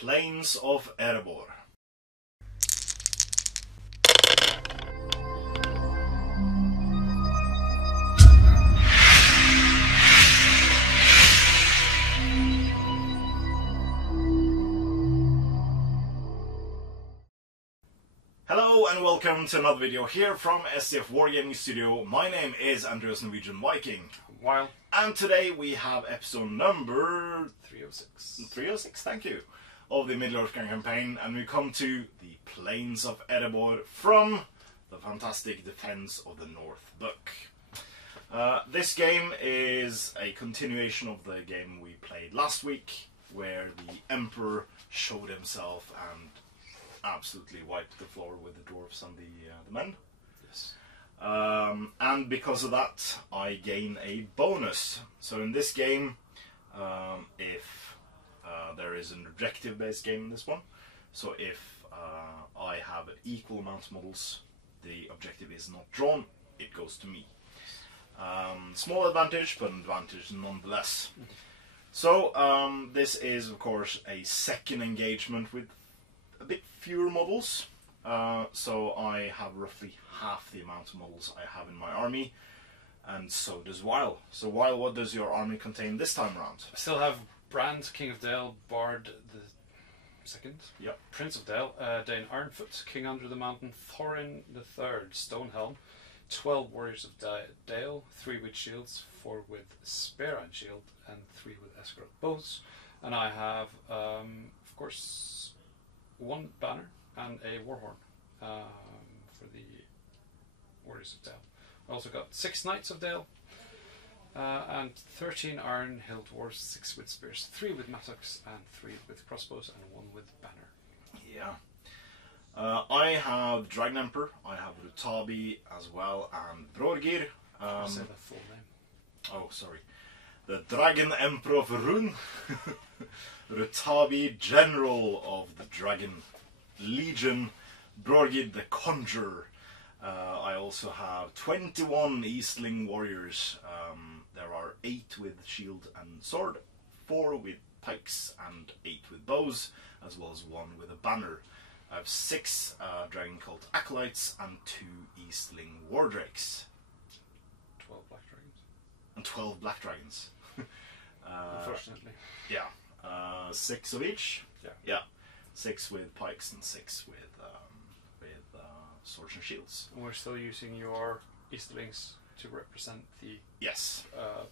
Plains of Erebor. Hello and welcome to another video here from SDF Wargaming Studio. My name is Andreas Norwegian Viking. Wow. And today we have episode number 306. 306, thank you, of the Middle-earth campaign, and we come to the Plains of Erebor from the fantastic Defense of the North book. This game is a continuation of the game we played last week, where the Emperor showed himself and absolutely wiped the floor with the dwarves and the men. Yes. And because of that, I gain a bonus. So in this game, if there is an objective-based game in this one, so if I have equal amount of models, the objective is not drawn, it goes to me. Small advantage, but an advantage nonetheless. So this is, of course, a second engagement with a bit fewer models, so I have roughly half the amount of models I have in my army, and so does Weil. So Weil, what does your army contain this time around? I still have Brand, King of Dale, Bard the Second, Yep. Prince of Dale, Dane Ironfoot, King Under the Mountain, Thorin the Third, Stonehelm, 12 Warriors of Dale, 3 with shields, 4 with Spear and shield, and 3 with escort bows. And I have, of course, 1 banner and a warhorn for the Warriors of Dale. I also got 6 Knights of Dale and 13 Iron Hill Dwarves, 6 with spears, 3 with mattocks, and 3 with crossbows, and 1 with banner. Yeah. I have Dragon Emperor, I have Rutabi as well, and Brorgir. Say the full name. Oh, sorry. The Dragon Emperor of Rune. Rutabi, General of the Dragon Legion. Brorgir the Conjurer. I also have 21 Easterling warriors. There are 8 with shield and sword, 4 with pikes, and 8 with bows, as well as 1 with a banner. I have 6 Dragon Cult Acolytes and 2 Easterling Wardrakes. 12 black dragons. And 12 Black Dragons. Unfortunately. Yeah. 6 of each. Yeah. Yeah. 6 with pikes and 6 with swords and shields. And we're still using your Easterlings to represent the Yes.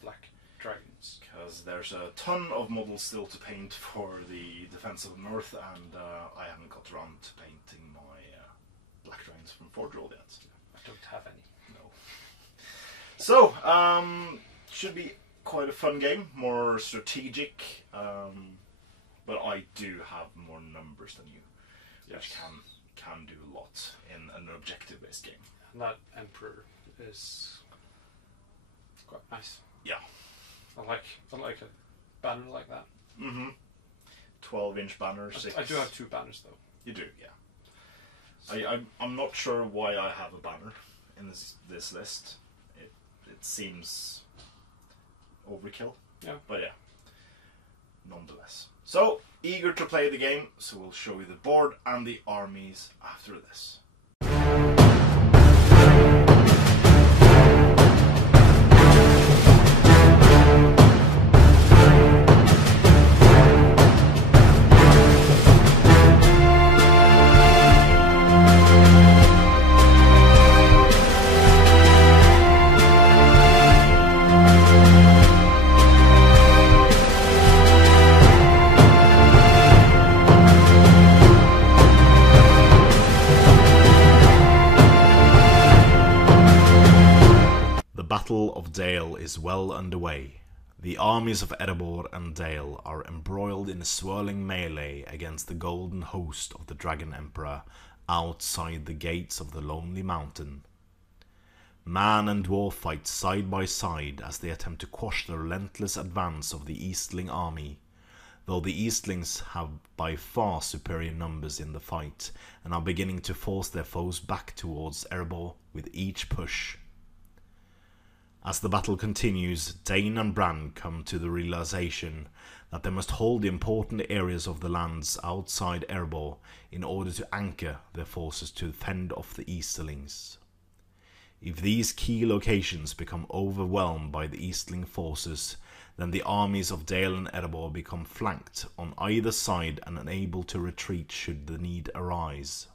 black dragons. Because there's a ton of models still to paint for the Defense of the North, and I haven't got around to painting my Black Dragons from Forge Roll yet. I don't have any. No. So, should be quite a fun game, more strategic, but I do have more numbers than you, which can do a lot in an objective-based game. And that Emperor is quite nice. Yeah. I like a banner like that. 12-inch banner, 6. I do have 2 banners though. You do, yeah. I'm not sure why I have a banner in this list. It seems overkill. Yeah. But yeah, nonetheless. So, eager to play the game, so we'll show you the board and the armies after this. The Battle of Dale is well underway. The armies of Erebor and Dale are embroiled in a swirling melee against the golden host of the Dragon Emperor outside the gates of the Lonely Mountain. Man and dwarf fight side by side as they attempt to quash the relentless advance of the Easterling army, though the Eastlings have by far superior numbers in the fight and are beginning to force their foes back towards Erebor with each push. As the battle continues, Dane and Bran come to the realization that they must hold the important areas of the lands outside Erebor in order to anchor their forces to fend off the Easterlings. If these key locations become overwhelmed by the Easterling forces, then the armies of Dale and Erebor become flanked on either side and unable to retreat should the need arise.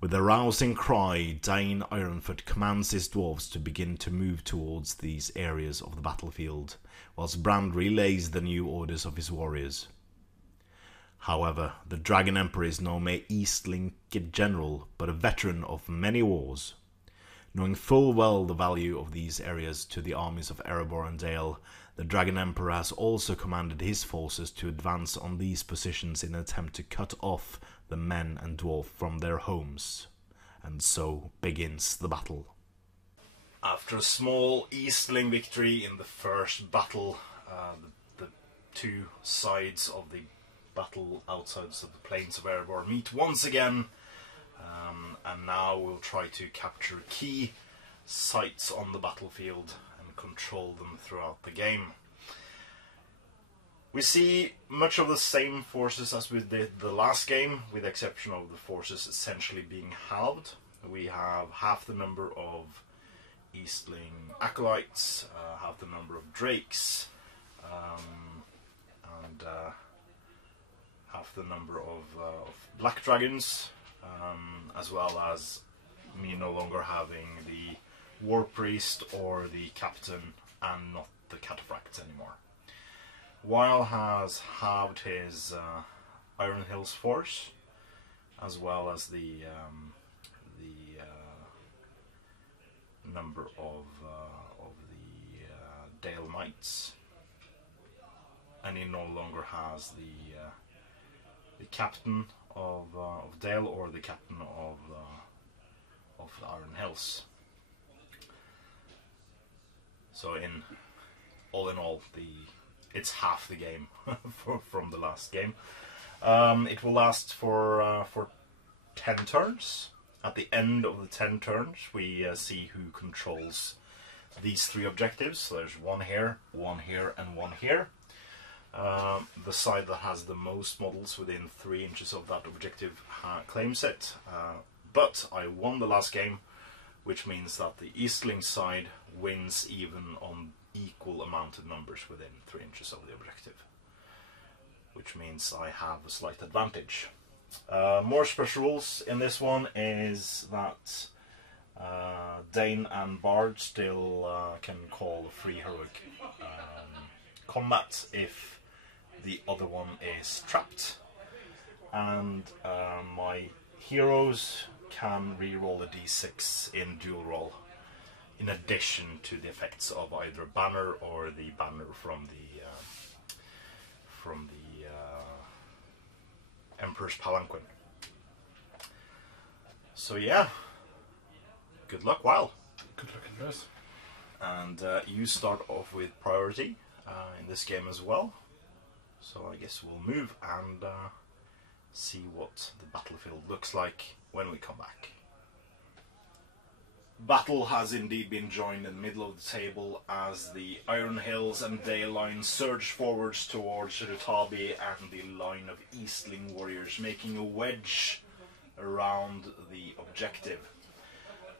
With a rousing cry, Dane Ironfoot commands his dwarves to begin to move towards these areas of the battlefield, whilst Brand relays the new orders of his warriors. However, the Dragon Emperor is no mere Easterling general, but a veteran of many wars. Knowing full well the value of these areas to the armies of Erebor and Dale, the Dragon Emperor has also commanded his forces to advance on these positions in an attempt to cut off the men and dwarf from their homes. And so begins the battle. After a small Easterling victory in the first battle, the two sides of the battle outside of the plains of Erebor meet once again, and now we'll try to capture key sites on the battlefield and control them throughout the game. We see much of the same forces as we did the last game, with the exception of the forces essentially being halved. We have half the number of Easterling acolytes, half the number of drakes, and half the number of black dragons, as well as me no longer having the war priest or the captain and not the cataphract anymore. Weil has halved his Iron Hills force, as well as the number of the Dale Knights, and he no longer has the captain of Dale or the captain of the Iron Hills. So all in all, it's half the game from the last game. It will last for 10 turns. At the end of the 10 turns, we see who controls these three objectives. So there's one here, and one here. The side that has the most models within 3 inches of that objective claims it. But I won the last game, which means that the Easterling side wins even on equal amount of numbers within 3 inches of the objective, which means I have a slight advantage. More special rules in this one is that Dane and Bard still can call a free heroic combat if the other one is trapped, and my heroes can re-roll a d6 in dual roll, in addition to the effects of either banner or the banner from the Emperor's Palanquin. So yeah, good luck, Weil. Good luck in this. And you start off with priority in this game as well. So I guess we'll move and see what the battlefield looks like when we come back. Battle has indeed been joined in the middle of the table as the Iron Hills and Dale lines surge forwards towards Rutabi and the line of Eastling warriors, making a wedge around the objective.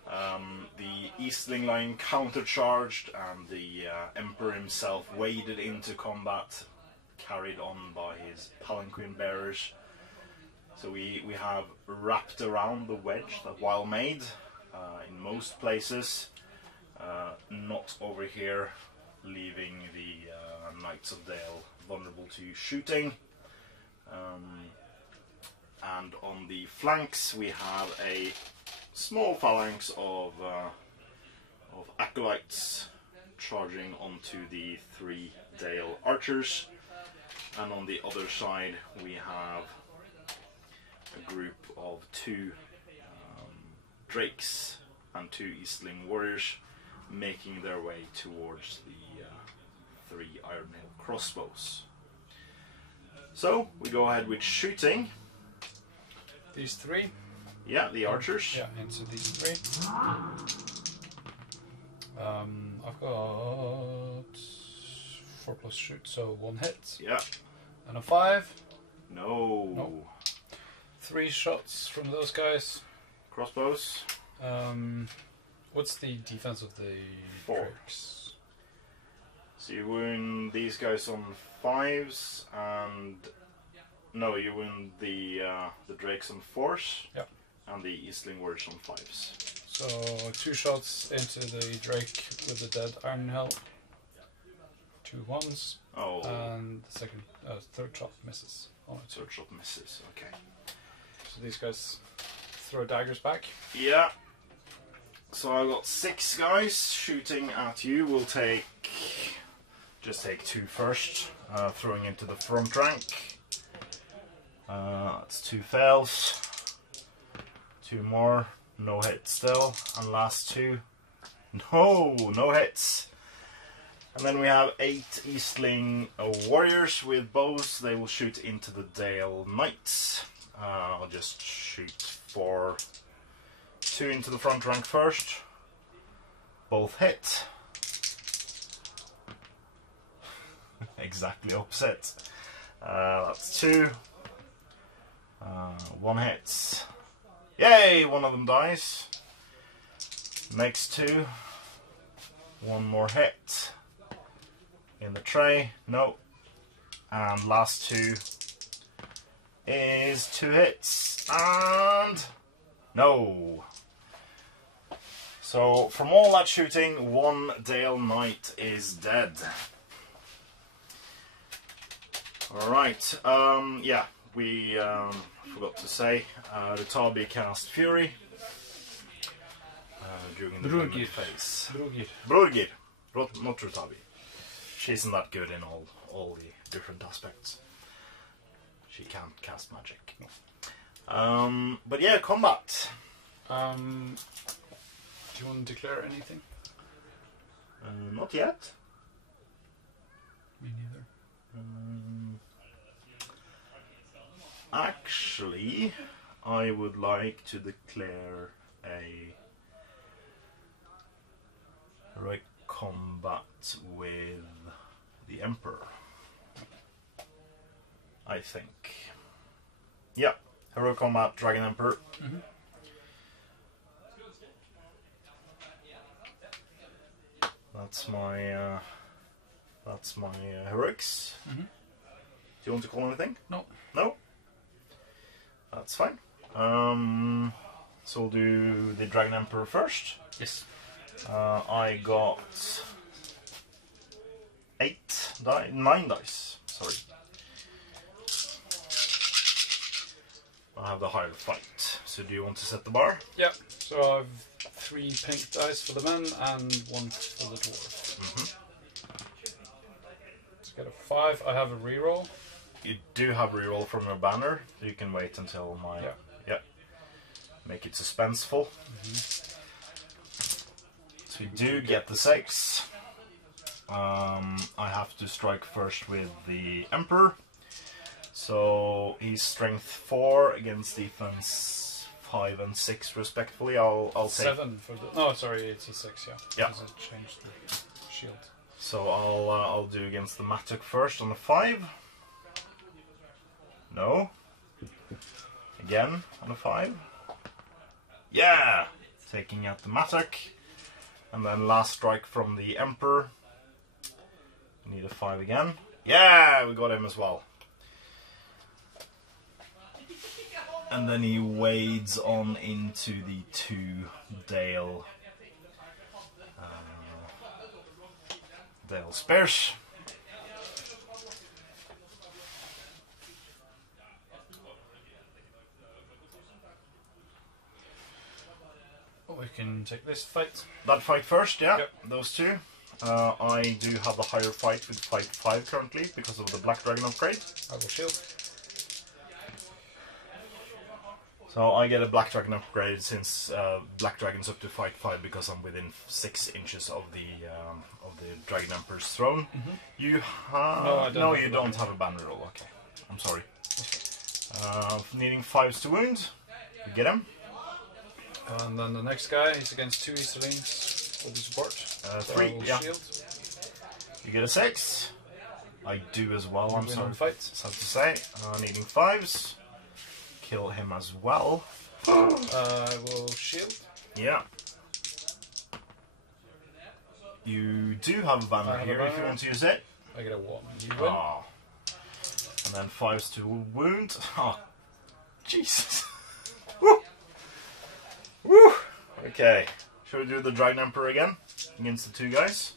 The Eastling line countercharged, and the Emperor himself waded into combat, carried on by his palanquin bearers. So we have wrapped around the wedge that Weil made in most places, not over here, leaving the Knights of Dale vulnerable to shooting. And on the flanks we have a small phalanx of acolytes charging onto the 3 Dale archers, and on the other side we have a group of 2 drakes and 2 Eastling warriors making their way towards the 3 Iron Hill crossbows. So we go ahead with shooting. These 3? Yeah, the archers. Yeah, into these 3. I've got 4+ shoot, so 1 hit. Yeah. And a 5. No. Nope. 3 shots from those guys. Crossbows. What's the defense of the 4. drakes? So you wound these guys on 5s, and no, you wound the drakes on 4s. Yep. And the Easterling warriors on 5s. So 2 shots into the drake with the dead iron helm. 2 1s. Oh. And the third shot misses. Oh, Third shot misses. Okay. So these guys throw daggers back. Yeah. So I got 6 guys shooting at you. We'll just take 2 first, throwing into the front rank. That's 2 fails. 2 more, no hits still, and last 2, no hits. And then we have 8 Easterling warriors with bows. They will shoot into the Dale Knights. I'll just shoot 2 into the front rank first. Both hit. Exactly opposite. That's 2. 1 hits. Yay! One of them dies. Next 2. 1 more hit. In the tray. No. And last 2 is 2 hits. And no. So from all that shooting, 1 Dale Knight is dead. Alright, yeah, we forgot to say, Rutabi cast Fury during the Brugir phase. Brugir, not Rutabi. She isn't that good in all the different aspects. She can't cast magic. But yeah, combat. Do you want to declare anything? Not yet. Me neither. Actually, I would like to declare a heroic combat with the Emperor. I think. Yeah, heroic combat, Dragon Emperor. Mm-hmm. That's my heroics. Mm-hmm. Do you want to call anything? No. No? That's fine. So we'll do the Dragon Emperor first. Yes. I got 9 dice. Sorry. I have the higher fight. So do you want to set the bar? Yeah. So I've 3 pink dice for the men and 1 for the dwarf. Mm-hmm. Let's get a 5. I have a reroll. You do have reroll from your banner. So you can wait until my... Yeah. Make it suspenseful. Mm-hmm. So we do get the 6. I have to strike first with the Emperor. So he's strength 4 against defense 5 and 6 respectively. I'll take 7 for the... No, sorry, it's a 6, yeah. Yeah. Because it changed the shield. So I'll do against the Mattock first on the 5. No. Again on the 5. Yeah! Taking out the Mattock. And then last strike from the Emperor. Need a 5 again. Yeah! We got him as well. And then he wades on into the 2 Dale Spears. We can take this fight. That fight first, yeah. Yep. Those 2. I do have the higher fight with fight 5 currently because of the Black Dragon upgrade. I will shield. So I get a Black Dragon upgrade since Black Dragon's up to fight 5 because I'm within 6 inches of the Dragon Emperor's throne. Mm-hmm. You have... No, you don't have a banner roll. Okay, I'm sorry. Needing 5s to wound. You get him. And then the next guy is against 2 Easterlings. What do you support? 3, yeah. Shield. You get a 6. I do as well, I'm win sorry. on fight. Sad to say. Needing 5s. Kill him as well. I will shield. Yeah. You do have a banner here if you want to use it. I get a 1. You win. Oh. And then 5s to wound. Oh, Jesus. Woo. Woo. Okay. Should we do the Dragon Emperor again against the 2 guys?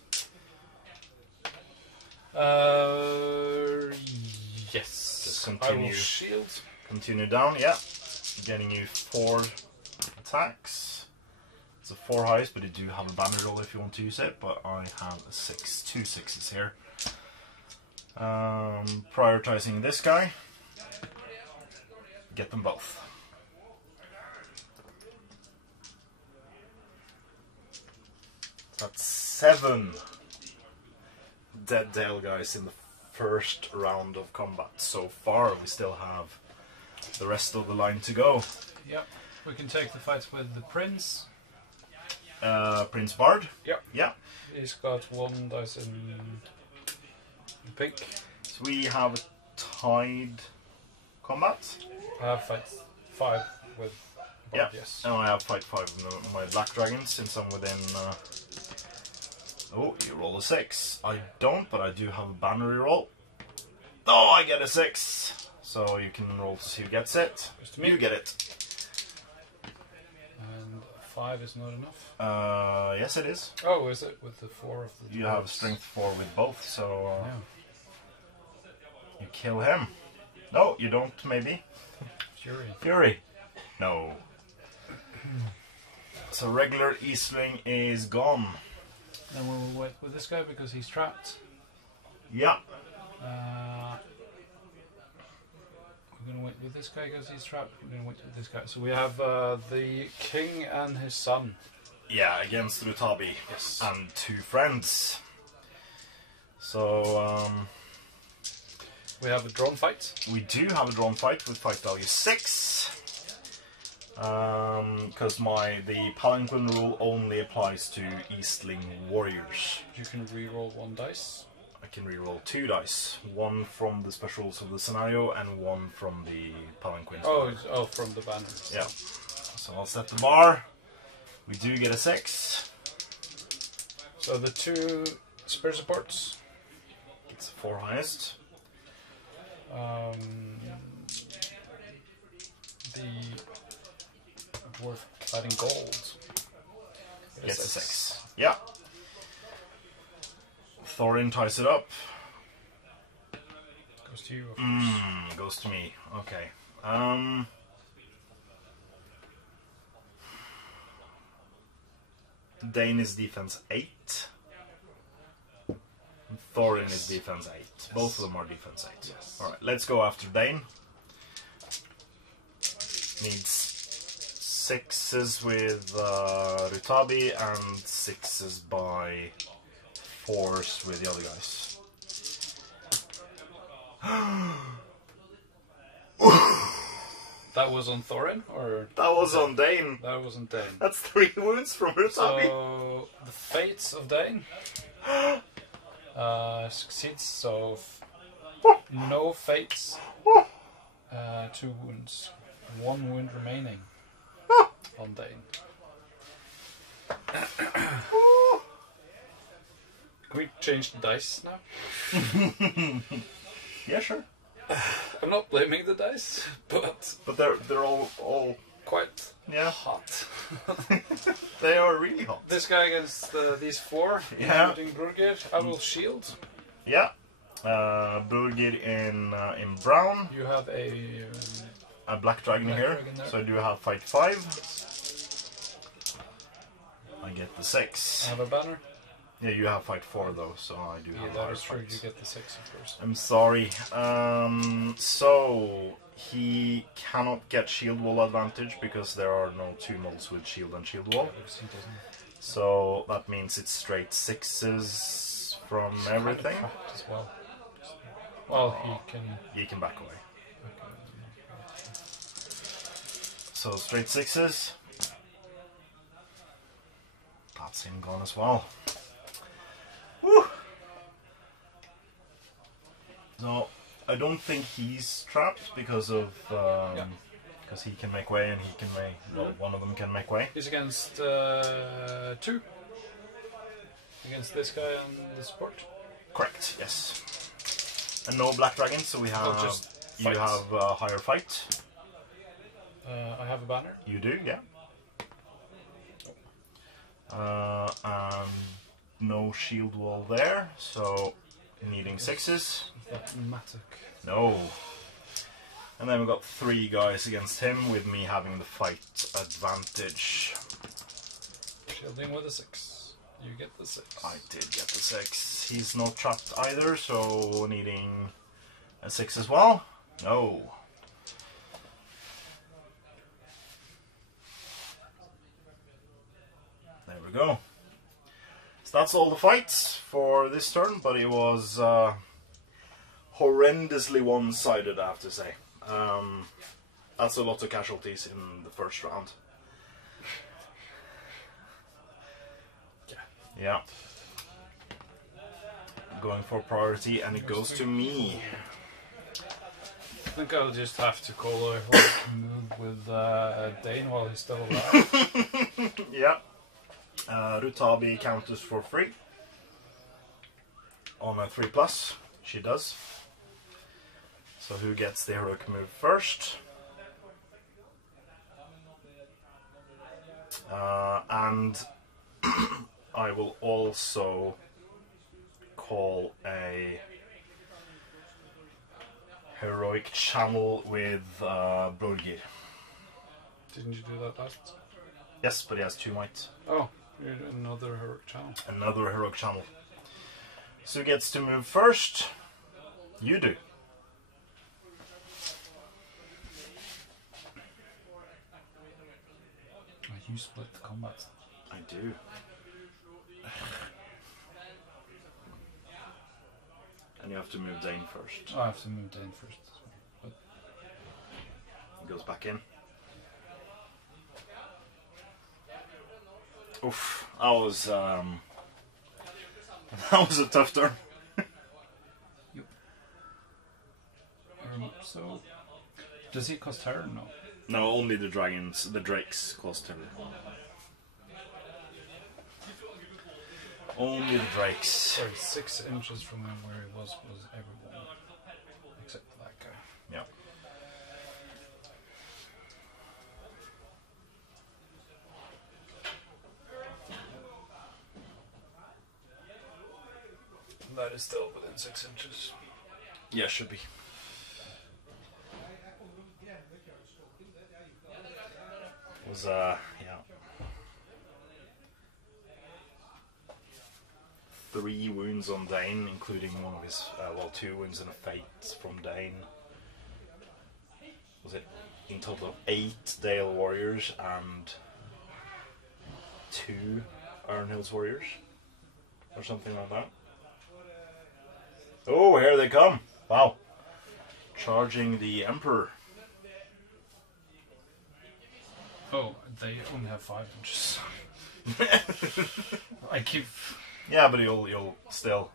Yes. Just continue. I will shield. Continue down, yeah. Getting you 4 attacks. It's a 4 highest, but you do have a banner roll if you want to use it. But I have a 6, 2 6s here. Prioritizing this guy. Get them both. That's 7 dead Dale guys in the first round of combat. So far, we still have the rest of the line to go. Yep. We can take the fights with the Prince. Prince Bard. Yep. Yeah. He's got 1 dice in the pink. So we have a tied combat. I have fight 5 with Bard, Yeah. yes. And I have fight 5 with my Black Dragons since I'm within. Oh, you roll a 6. I don't, but I do have a banner reroll. Oh, I get a 6. So you can roll to see who gets it. You get it. And 5 is not enough. Yes, it is. Oh, is it with the 4 of the? You have strength 4 with both, so Yeah. you kill him. No, you don't. Maybe. Fury. Fury. No. So regular Easterling is gone. Then we'll wait with this guy because he's trapped. Yeah. We're going to wait with this guy because he's trapped. We're going to wait with this guy. So we have the king and his son. Yeah, against Rutabi. Yes. And 2 friends. So, we have a drawn fight. we do have a drawn fight with fight value 6. Because the Palanquin rule only applies to Eastling warriors. You can re-roll 1 dice. I can reroll 2 dice. 1 from the specials of the scenario and 1 from the Palanquin. Oh, from the banner. Yeah. So I'll set the bar. We do get a 6. So the 2 spear supports. It's 4 highest. The dwarf clad in gold. Gets a 6. Yeah. Thorin ties it up. Goes to you. Of course. Goes to me. Okay. Dane is defense 8. And Thorin is defense 8. Yes. Both of them are defense 8. Yes. Alright, let's go after Dane. Needs 6s with Rutabi and 6s by 4s with the other guys. That was on Thorin, or That was on Dane. that was on Dane. That's 3 wounds from Rutabi. So the fates of Dane succeeds. So no fates. 2 wounds. 1 wound remaining on Dane. Can we change the dice now? Yeah, sure. I'm not blaming the dice, but they're all quite yeah. hot. They are really hot. This guy against these 4, Yeah. including Brugir, I will shield. Yeah. Burgir in brown. You have a Black dragon Black here. dragon there. So I do have fight 5. I get the 6. I have a banner. Yeah, you have fight 4 though, so I do have That is higher true. fights. You get the 6, of course. I'm sorry. So he cannot get shield wall advantage because there are no 2 models with shield and shield wall. Because he doesn't. So that means it's straight 6s from everything. Kind of trapped as well. Well, He can back away. So straight 6s. That's him gone as well. Woo! So I don't think he's trapped because of because he can make way and he can make, well, one of them can make way. He's against 2. Against this guy on the support. Correct. Yes. And no black dragons, so we have. Just you fight. have a higher fight. I have a banner. You do, yeah. And no shield wall there, so needing 6s. That Matic. No. And then we've got 3 guys against him, with me having the fight advantage. Shielding with a 6. You get the 6. I did get the 6. He's not trapped either, so needing a 6 as well. No. There we go. So that's all the fights for this turn, but it was horrendously one-sided, I have to say. That's a lot of casualties in the first round. Yeah. Going for priority, and it goes to me. I think I'll just have to call a move with Dane while he's still alive. Yeah. Rutabi counters for free. On a 3+, she does. So who gets the heroic move first? And I will also call a heroic channel with Brodgir. Didn't you do that last? Yes, but he has 2 might. Oh, you're another heroic channel. Another heroic channel. So who gets to move first? You do. You split the combat. I do. And you have to move Dane first. Oh, I have to move Dane first. But He goes back in. Oof, that was that was a tough turn. so, does he cost terror? No. No, only the dragons, the drakes cost terror. Only the drakes. Sorry, 6 inches from where he was everyone except for that guy. Yeah. That is still within 6 inches. Yeah, should be. It was yeah. 3 wounds on Dane, including one of his, well, 2 wounds and a fate from Dane. Was it in total 8 Dale warriors and 2 Iron Hills warriors? Or something like that. Oh, here they come! Wow. Charging the Emperor. Oh, they only have 5 inches. I keep... Yeah, but you'll still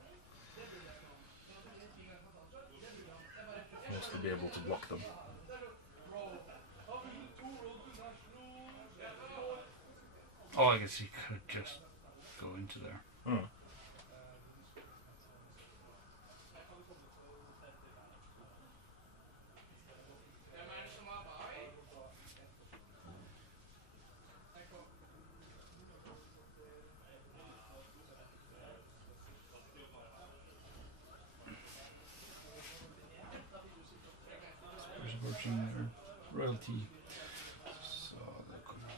mostly be able to block them. Oh, I guess he could just go into there. Hmm. Royalty. So they're gonna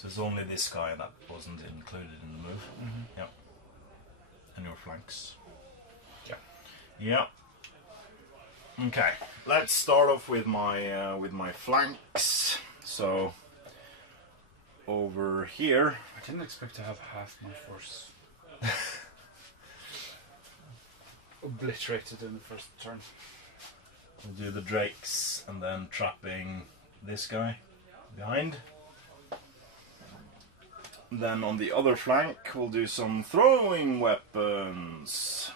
So it's only this guy that wasn't included in the move. Mm-hmm. Yep. And your flanks. Yeah. Yeah. Okay. Let's start off with my flanks. So over here. I didn't expect to have half my force. obliterated in the first turn. We'll do the drakes and then trapping this guy behind. Then on the other flank we'll do some throwing weapons.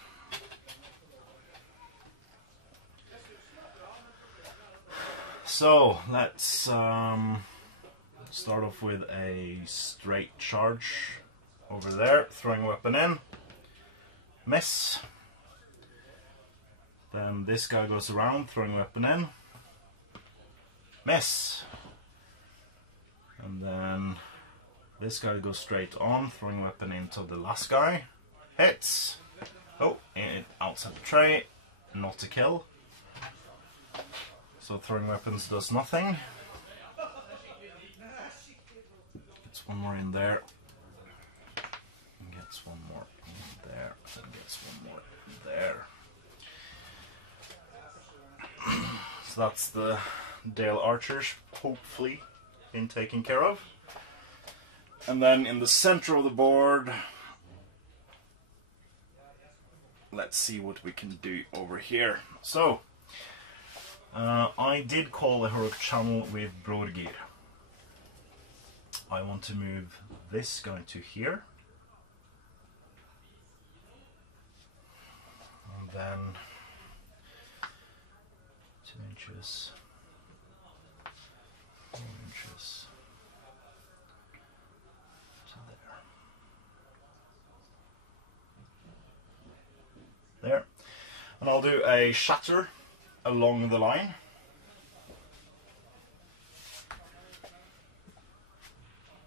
So let's start off with a straight charge over there, throwing weapon in, miss. Then this guy goes around, throwing weapon in, miss. And then this guy goes straight on, throwing weapon into the last guy, hits. Oh, it outside the tray, not a kill. So throwing weapons does nothing. Gets one more in there. And gets one more in there. And gets one more in there. So that's the Dale archers, hopefully, been taken care of. And then in the center of the board, let's see what we can do over here. So, I did call a heroic channel with Brodgir. I want to move this guy to here. And then 2 inches, 4 inches to there. There. And I'll do a shatter along the line.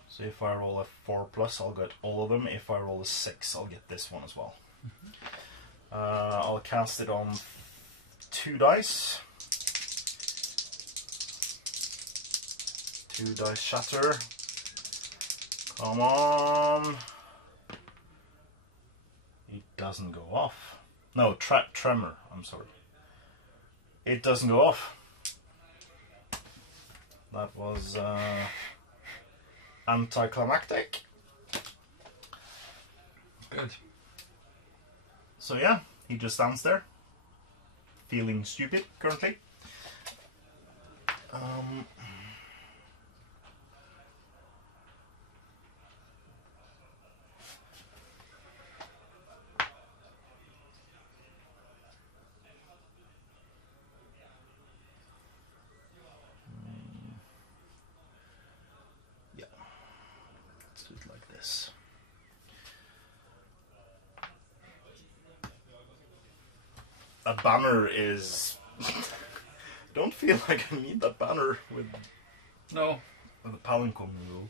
So if I roll a 4+, I'll get all of them. If I roll a 6, I'll get this one as well. I'll cast it on 2 dice. 2 dice shatter. Come on. It doesn't go off. No, tremor, I'm sorry. It doesn't go off. That was anticlimactic. Good. So yeah, he just stands there, feeling stupid currently. A banner is... Don't feel like I need that banner with the Palancon rule.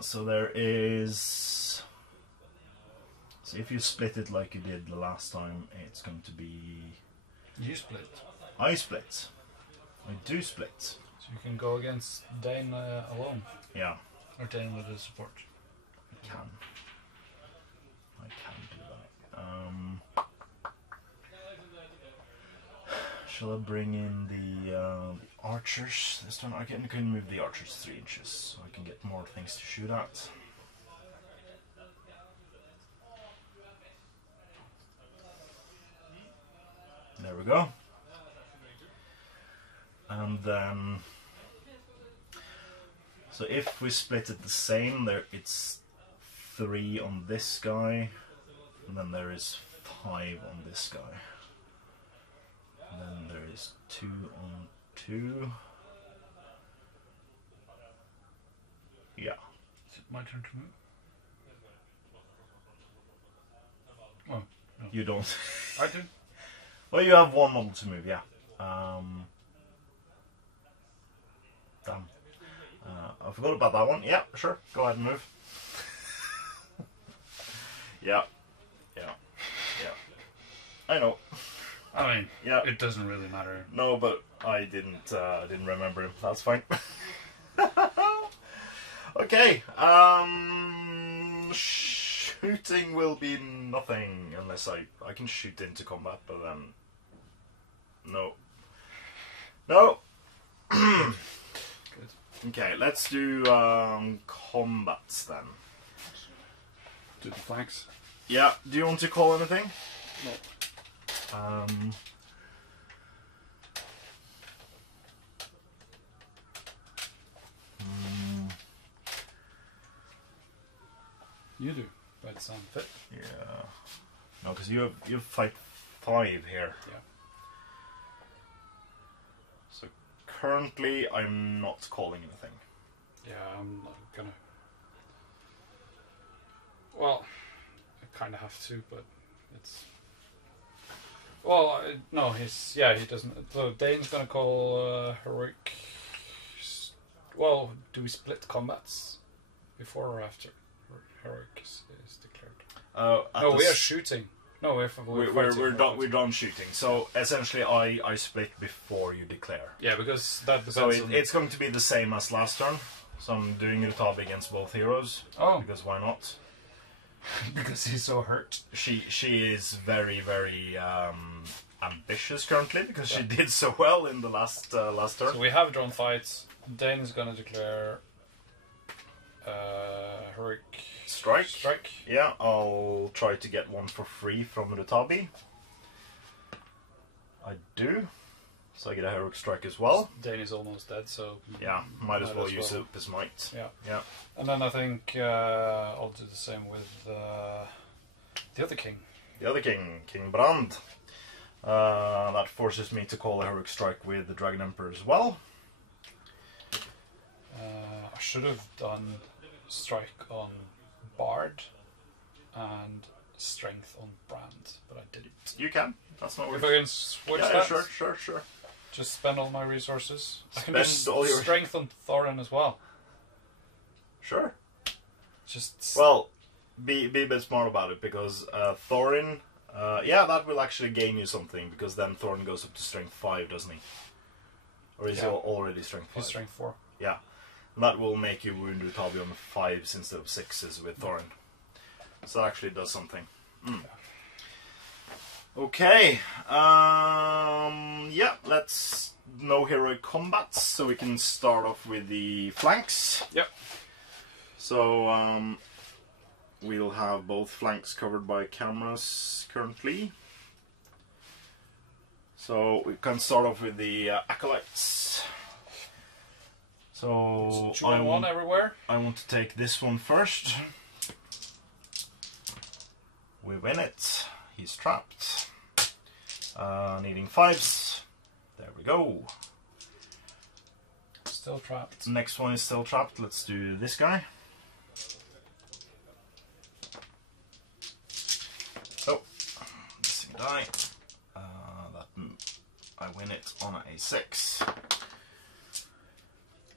So there is... So if you split it like you did the last time, it's going to be... You split. I split. I do split. So you can go against Dane alone. Yeah. Or Dane with his support. I can do that. Shall I bring in the archers this time? I can move the archers 3 inches so I can get more things to shoot at. There we go. And then, so if we split it the same, there it's 3 on this guy, and then there is 5 on this guy. And then there is 2 on 2. Yeah. Is it my turn to move? Oh, no. You don't. I do. Well, you have 1 model to move, yeah. Damn. I forgot about that one. Yeah, sure. Go ahead and move. Yeah. I know. I mean, yeah. It doesn't really matter. No, but I didn't remember him. That's fine. Okay. Shooting will be nothing unless I can shoot into combat, but then no. Good. Okay, let's do combats then. Do the flanks. Yeah, do you want to call anything? No. You do, by the sound fit. Yeah. No, because you have fight 5 here. Yeah. So currently I'm not calling anything. Yeah, I'm not gonna. Well, I kind of have to, but it's. Well, no, he's he doesn't. So Dane's gonna call heroic. Well, do we split combats before or after heroic is declared? No, we are shooting. No, we're done shooting. So essentially, I split before you declare. Yeah, because that depends. So it's going to be the same as last turn. So I'm doing Rutabi against both heroes. Oh, because why not? Because he's so hurt. She is very ambitious currently because she did so well in the last turn. So we have drawn fights. Dane is gonna declare heroic strike. Yeah, I'll try to get one for free from Rutabi. I do. So I get a heroic strike as well. Dane is almost dead, so yeah, might as well use his might. Yeah. And then I think I'll do the same with the other king. The other king, King Brand. That forces me to call a heroic strike with the Dragon Emperor as well. I should have done strike on Bard and strength on Brand, but I didn't. You can. That's not If I can switch that? Yeah, sure. Just spend all my resources. I can Spend all do your strength on Thorin as well. Sure. Just well, be a bit smart about it because Thorin, that will actually gain you something because then Thorin goes up to strength 5, doesn't he? Or is he already strength 5? He's strength 4. Yeah. And that will make you wound Rutabi on 5s instead of 6s with Thorin. So that actually does something. Mm. Yeah. Okay. Let's no heroic combats, so we can start off with the flanks. Yep. So we'll have both flanks covered by cameras currently. So we can start off with the acolytes. So I want everywhere. I want to take this one first. We win it. He's trapped. Needing 5s. There we go. Still trapped. Next one is still trapped. Let's do this guy. Oh, missing die. I win it on a 6.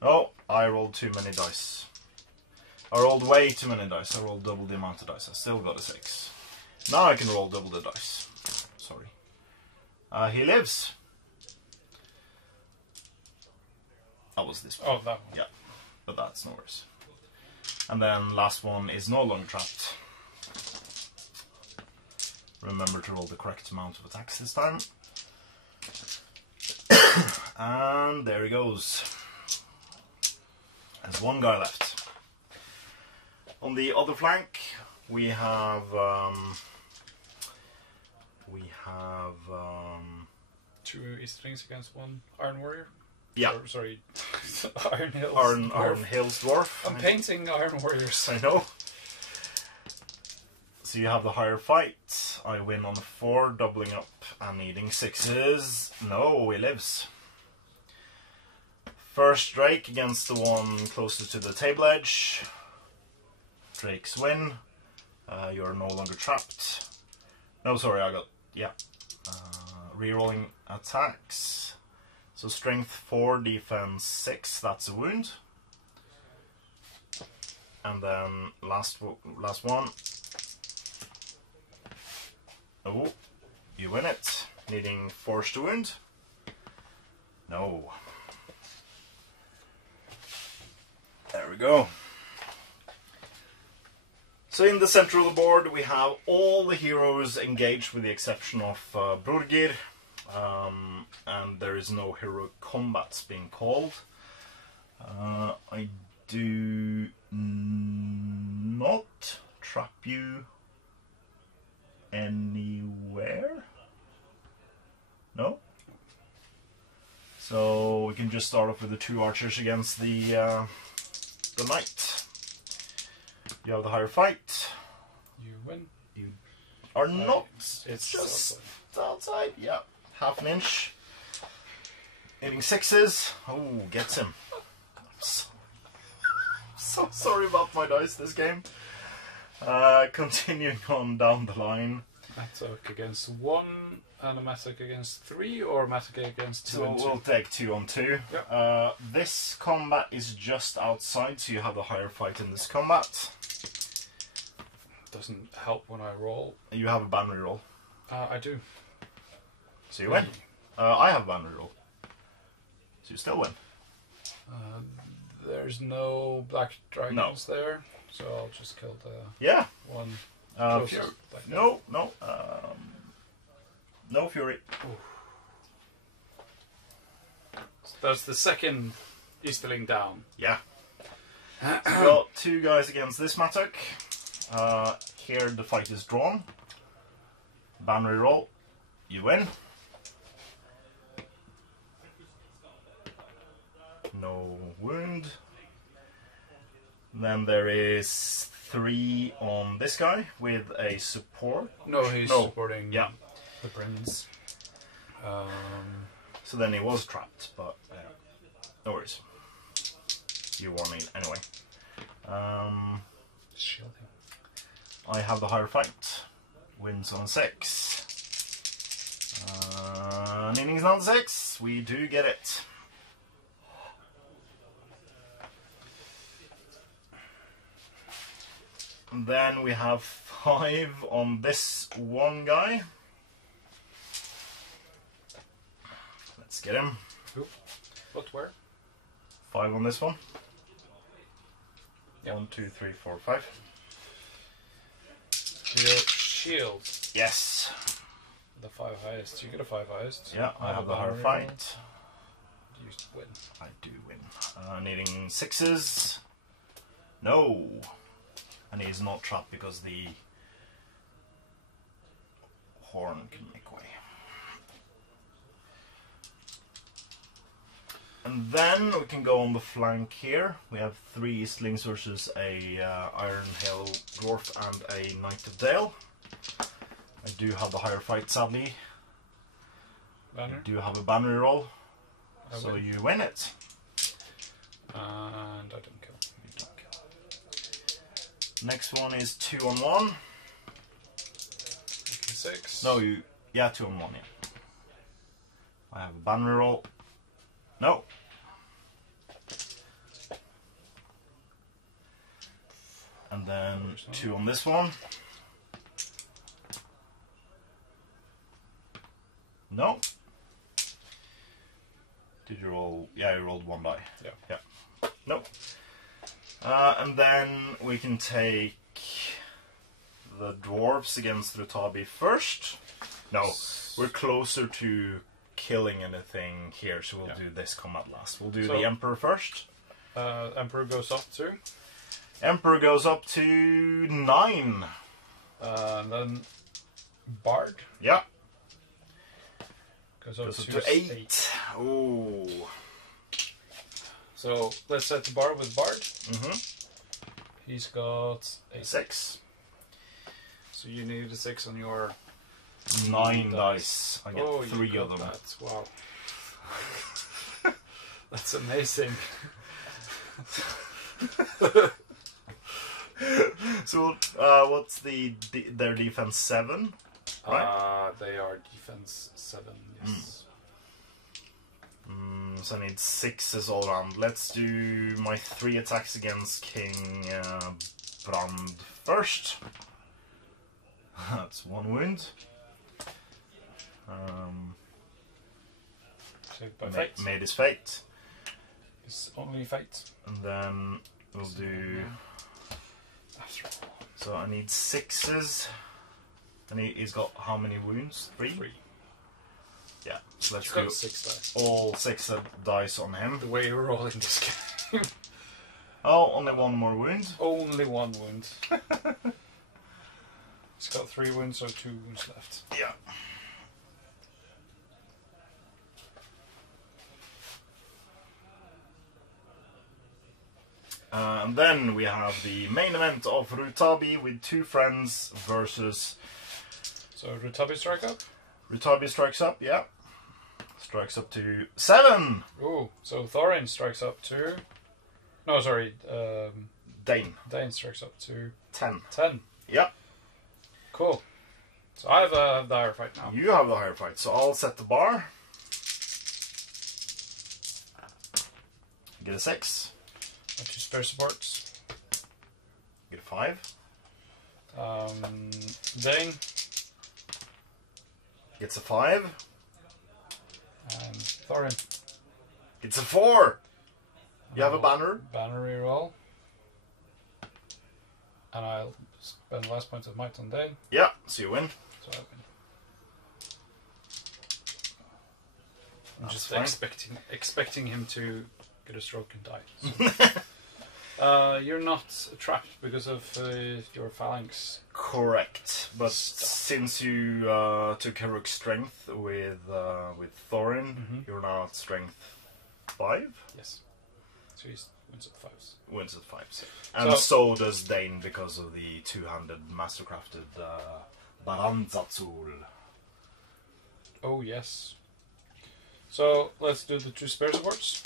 Oh, I rolled too many dice. I rolled way too many dice. I rolled double the amount of dice. I still got a 6. Now I can roll double the dice. Sorry. He lives. That was this one. Oh, that one. Yeah, but that's no worries. And then last one is no longer trapped. Remember to roll the correct amount of attacks this time. And there he goes. There's one guy left. On the other flank, we have two Easterlings against one Iron Warrior. Yeah. Sorry, Iron Hills. Iron Hills Dwarf. I'm painting Iron Warriors. I know. So you have the higher fight. I win on 4, doubling up and needing 6s. No, he lives. First Drake against the one closest to the table edge. Drakes win. You're no longer trapped. No, sorry, I got... Yeah. Rerolling attacks. So strength 4, defense 6, that's a wound. And then last one. Oh, you win it. Needing force to wound. No. There we go. So in the center of the board we have all the heroes engaged with the exception of Brurgir. And there is no heroic combats being called. I do not trap you just start off with the 2 archers against the knight. You have the higher fight. You win. You are not. It's just outside. Yeah, half an inch. Hitting 6s. Oh, gets him. So sorry about my dice this game. Continuing on down the line. Matic against 1 and a Matic against 3, or Matic against 2 So and 2? we'll take 2 on 2. Yep. This combat is just outside, so you have the higher fight in this combat. Doesn't help when I roll. You have a ban reroll. I do. So you win. I have a ban reroll. So you still win. There's no black dragons there, so I'll just kill the one closest. No fury. So that's the second Easterling down. Yeah. You got 2 guys against this Matic. Here the fight is drawn. Ban reroll. You win. No wound. Then there is 3 on this guy with a support. No, he's supporting the prince. So then he was trapped, but no worries. You won it anyway. Shielding. I have the higher fight. Wins on 6. Needing on 6. We do get it. And then we have 5 on this one guy. Let's get him. What, where? 5 on this one. Yep. 1, 2, 3, 4, 5. Your shield. Yes. The 5 highest. You get a 5 highest. Yeah, I have the higher fight. You win. I do win. Needing 6s. No. And he's not trapped because the horn can make way. And then we can go on the flank here. We have 3 Easterlings versus a Iron Hill Dwarf and a Knight of Dale. I do have the higher fight, sadly. Banner. I do have a banner roll, so win. you win it. And I don't kill. You don't kill. Next one is 2 on 1. 6. No, 2 on 1. Yeah. I have a banner roll. No. And then 2 on this one. No. Did you roll? Yeah, you rolled 1 die. Yeah. No. And then we can take the dwarves against Rutabi first. No, we're closer to killing anything here, so we'll do this combat last. We'll do the Emperor first. Emperor goes up to? Emperor goes up to 9. And then Bard? Yeah. Goes up to 8. Oh. So let's set the bar with Bard. Mm-hmm. He's got 6. So you need a 6 on your 9 dice. I get 3 of them. That. Wow. That's amazing. So what's their defense? 7? Right? They are defense 7, yes. So I need 6s all around. Let's do my 3 attacks against King Brand first. That's 1 wound. Saved by fate. Made his fate. His only fate. And then we'll do... So I need 6s. And he's got how many wounds? 3? 3. Yeah, so let's got do 6 dice. all 6 dice on him. The way you're rolling this game. Oh, only 1 more wound. Only 1 wound. He's got 3 wounds, so 2 wounds left. Yeah. And then we have the main event of Rutabi with 2 friends versus... So Rutabi strike up? Rutabi strikes up, yeah. Strikes up to 7! Ooh, so Thorin strikes up to... No, sorry. Dane. Dane strikes up to... 10. 10. Yep. Cool. So I have the higher fight now. You have the higher fight, so I'll set the bar. Get a 6. 2 spare supports. Get a 5. Dane. Gets a 5. And Thorin. Gets a 4. You have a banner. Banner reroll. And I'll spend the last point of might on Dane. Yeah, so you win. So I win. I'm That's just fine. expecting him to get a stroke and die. So. You're not trapped because of your phalanx. Correct, but since you took heroic strength with Thorin, you're now at strength 5. Yes. So he wins at 5s. Wins at 5s. And so does Dane because of the 2-handed mastercrafted Baranzatzul. Oh yes. So let's do the 2 spare supports.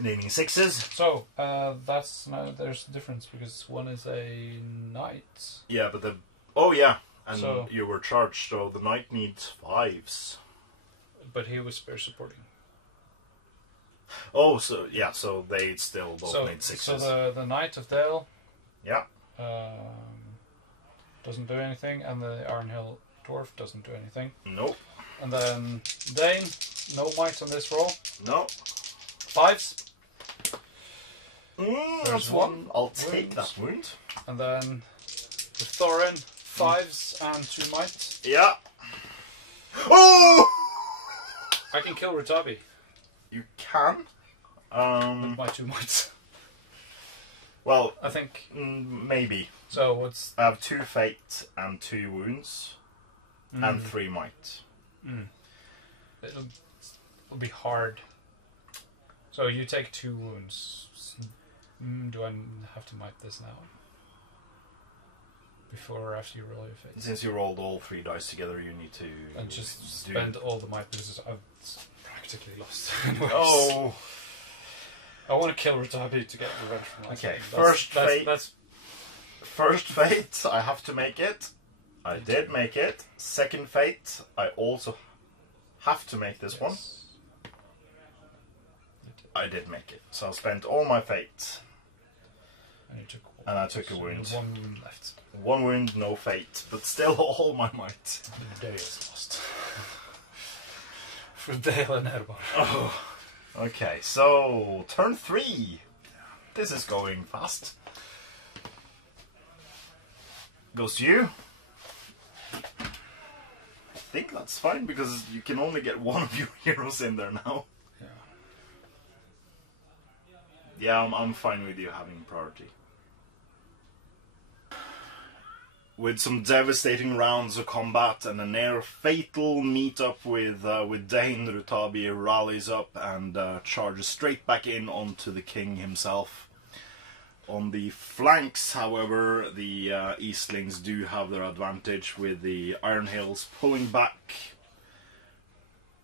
Naming 6s. So that's now there's a difference because one is a knight. Yeah, but the and so, you were charged, so the knight needs 5s. But he was spare supporting. Oh, so yeah, so they still both need 6s. So the Knight of Dale, yeah, doesn't do anything, and the Ironhill Dwarf doesn't do anything. Nope. And then Dane, no might on this roll. No. 5s. That's 1. I'll take that wound. And then with Thorin, 5s and 2 might. Yeah. Oh! I can kill Rutabi. You can. With my 2 mights. Well, I think maybe. So what's? I have 2 fate and 2 wounds, and 3 might. It'll be hard. So you take 2 wounds. Do I have to might this now? Before or after you roll your fate? Since you rolled all 3 dice together, you need to... And just spend all the might because I've practically lost. Anyways. Oh! I want to kill Rutabi to get revenge from last Okay, time. First fate, I have to make it. I did make it. Second fate, I also have to make this one. I did make it. So I spent all my fate. And I took a wound. 1 wound left. 1 wound, no fate, but still all my might. The day is lost. For Dale and Erebor. Oh. Okay, so turn 3. This is going fast. Goes to you. I think that's fine because you can only get 1 of your heroes in there now. Yeah, I'm fine with you having priority. With some devastating rounds of combat and a near fatal meet-up with Dane, Rutabi rallies up and charges straight back in onto the king himself. On the flanks, however, the Eastlings do have their advantage with the Iron Hills pulling back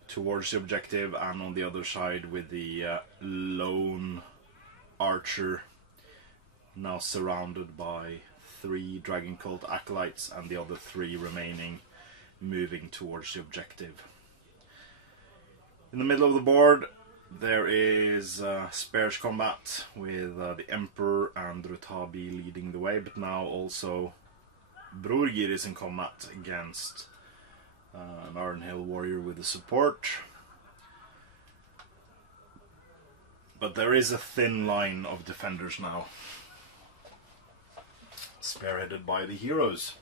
towards the objective, and on the other side with the lone archer now surrounded by 3 Dragon Cult acolytes and the other 3 remaining moving towards the objective. In the middle of the board there is Spares combat with the Emperor and Rutabi leading the way, but now also Brorgir is in combat against an Iron Hill warrior with the support. But there is a thin line of defenders now, spearheaded by the heroes.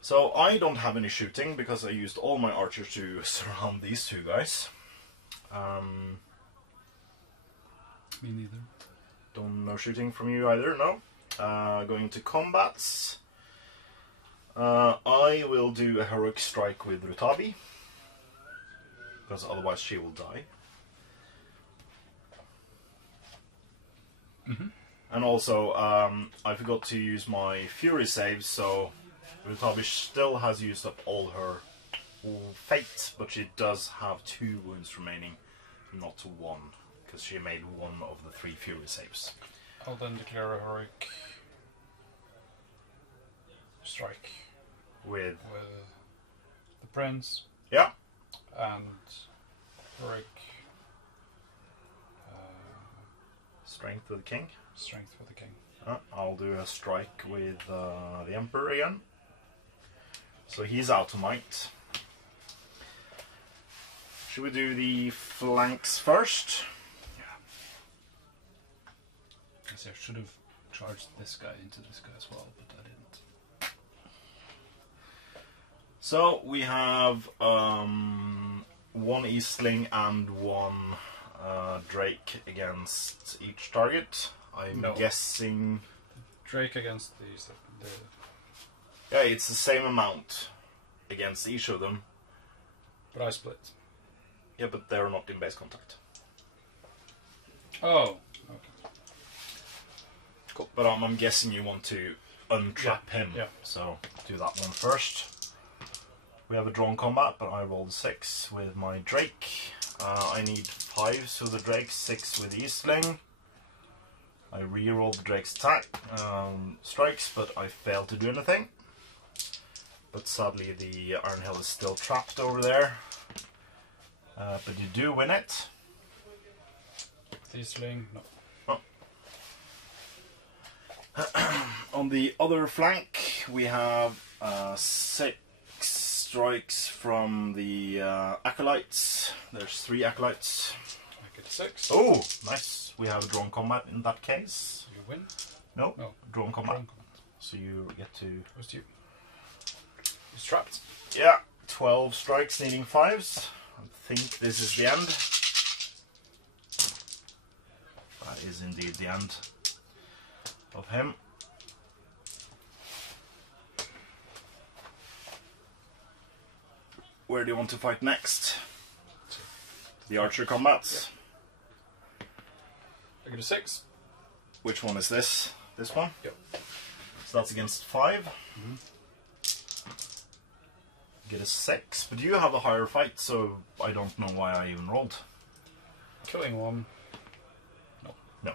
So I don't have any shooting because I used all my archers to surround these 2 guys. Me neither. No shooting from you either, no. Going to combats. I will do a heroic strike with Rutabi, because otherwise she will die. And also, I forgot to use my Fury saves, so Rutabish still has used up all her fate, but she does have 2 wounds remaining, not 1, because she made 1 of the 3 Fury saves. I'll then declare a heroic strike With the prince. Yeah. And heroic strength with the king. Strength with the king. I'll do a strike with the emperor again. So he's out of might. Should we do the flanks first? Yeah. I see, I should have charged this guy into this guy as well, but I didn't. So we have 1 Easterling and 1 Drake against each target. I'm guessing... Drake against the... Yeah, it's the same amount against each of them. But I split. Yeah, but they're not in base contact. Oh, okay. Cool. But I'm guessing you want to untrap him. Yeah. So do that one first. We have a drawn combat, but I rolled 6 with my Drake. I need 5 so the Drake, 6 with Easterling. I re-rolled the Drake's attack strikes, but I failed to do anything. But sadly the Iron Hill is still trapped over there. But you do win it. Easterling, no. On the other flank, we have 6 strikes from the acolytes. There's 3 acolytes. I get 6. Oh, nice. We have a drawn combat in that case. You win? No, No. Drawn combat. Drawn combat. So you get to... What's you? He's trapped. Yeah, 12 strikes needing 5s. I think this is the end. That is indeed the end of him. Where do you want to fight next? The archer combats. Yeah. I get a 6. Which one is this? This one? Yep. So that's against 5. Get a 6, but you have a higher fight, so I don't know why I even rolled. Killing 1. No. No.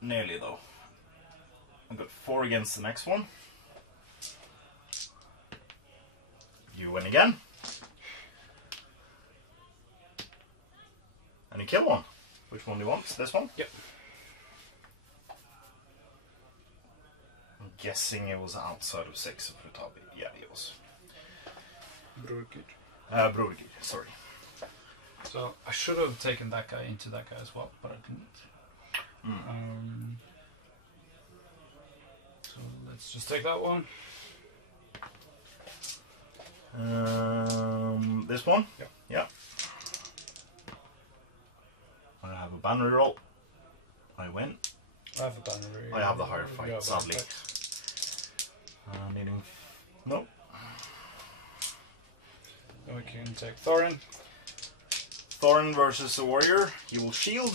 Nearly though. I've got 4 against the next one. You win again. And you kill 1. Which one do you want? This one? Yep. I'm guessing it was outside of 6 of Rutabi. Yeah, it was. Brorgir, sorry. So I should have taken that guy into that guy as well, but I didn't. So let's just take that one. This one? Yep. Yeah. I have a banner roll. I win. I have a banner. I have the higher fight, sadly. Needing... Nope. Then we can take Thorin. Thorin versus a warrior. He will shield.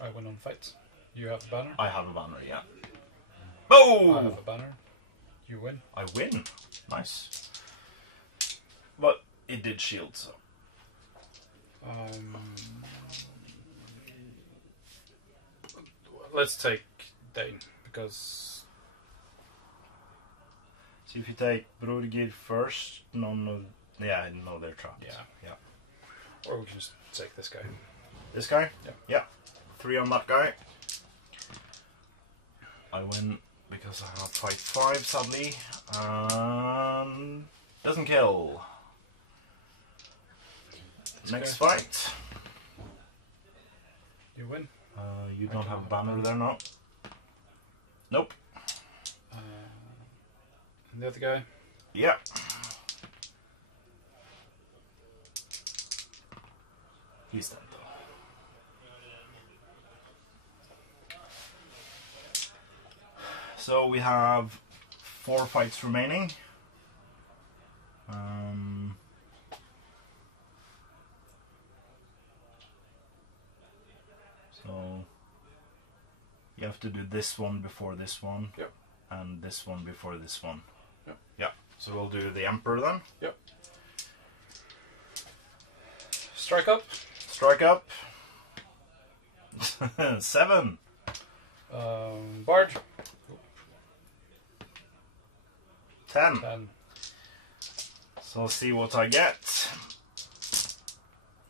I win on fight. You have a banner. I have a banner, yeah. I Oh! have a banner. You win. I win. Nice. But it did shield, so. Let's take Dane, because... So if you take Brorgir first, none of... Yeah, no, they're trapped. Yeah. Or we can just take this guy. This guy? Yeah. Yeah. 3 on that guy. I win because I have fight 5, sadly. Doesn't kill. Next fight. You win. You don't have a banner there now. Nope. And the other guy? Yeah. He's dead though. So we have 4 fights remaining. You have to do this one before this one. Yep. And this one before this one. Yep. Yeah. So we'll do the Emperor then. Yep. Strike up. Strike up. 7. Bard. 10. 10. So let's see what I get.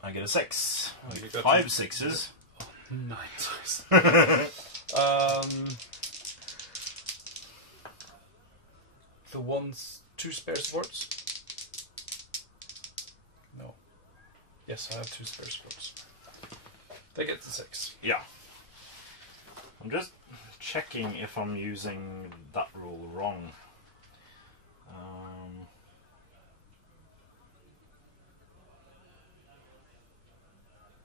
I get a 6. Oh, you got 5 6s. Oh, 9 times. The ones, 2 spare supports. No. Yes, I have 2 spare supports. They get the 6. Yeah. I'm just checking if I'm using that rule wrong.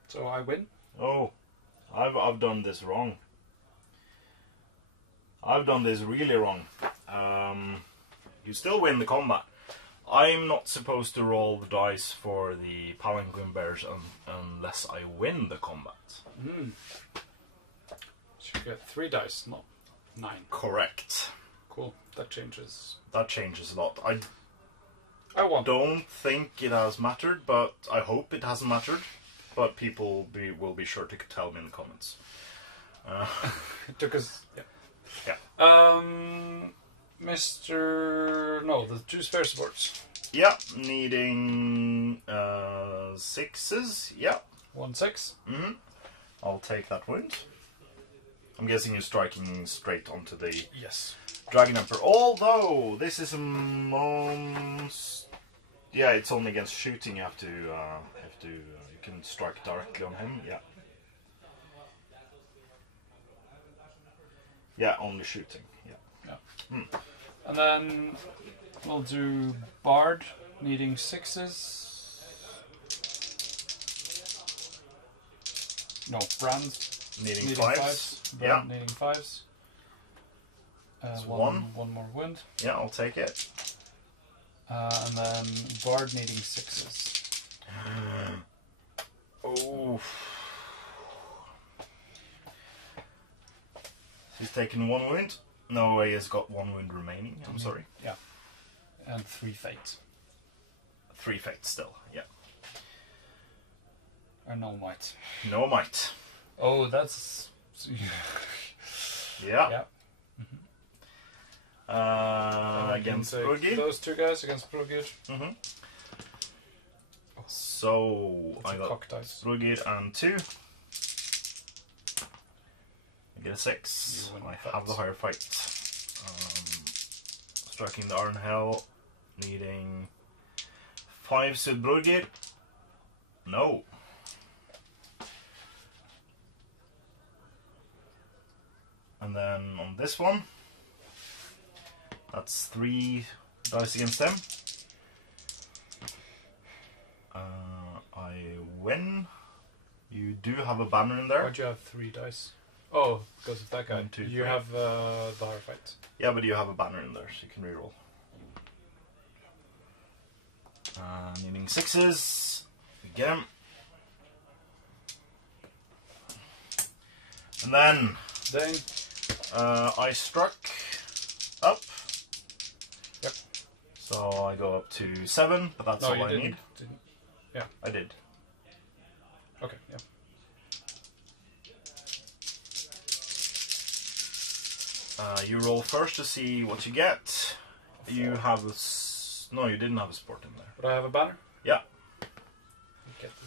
So I win. Oh, I've done this wrong. I've done this really wrong. You still win the combat. I'm not supposed to roll the dice for the palanquin bears unless I win the combat. Mm. So you get 3 dice, not 9. Correct. Cool. That changes. That changes a lot. I won. don't think it has mattered, but I hope it hasn't mattered. But people will be sure to tell me in the comments. It took us. Yeah. Yeah. Mr. No, the 2 spare supports. Yeah, needing 6s. Yeah. 1 6. Mm-hmm. I'll take that wound. I'm guessing you're striking straight onto the Yes. Dragon Emperor. Although this is a yeah, it's only against shooting. You have to you can strike directly on him. Yeah. Yeah, only shooting. Yeah. Yeah. Hmm. And then we'll do Bard needing 6s. No, Brand Needing needing 5s. Brand Yeah. needing 5s. That's One more wound. Yeah, I'll take it. And then Bard needing 6s. Oh. He's taken 1 wound. No, he has got 1 wound remaining. I'm sorry. Yeah. And 3 fate. 3 fate still. Yeah. Or no might. No might. Oh, that's. Yeah. Yeah. Against Brugge. Those 2 guys against Brugge. Mm-hmm. So It's I a got cock dice. Brugge and 2. I get a 6. You win I the have the fight. higher fight. Striking the Iron Hell, needing 5s with Brugge. No. And then on this one, that's 3 dice against them. I win. You do have a banner in there. Why'd you have 3 dice? Oh, because of that guy. 1, 2, you 3. have the higher fight. Yeah, but you have a banner in there, so you can reroll. Needing 6s. Get him. And then Dane. I struck up. Yep. So I go up to 7, but that's No, all you I didn't. need. Didn't. Yeah. I did. Okay. Yeah. You roll first to see what you get. You have no, you didn't have a sport in there. But I have a banner. Yeah.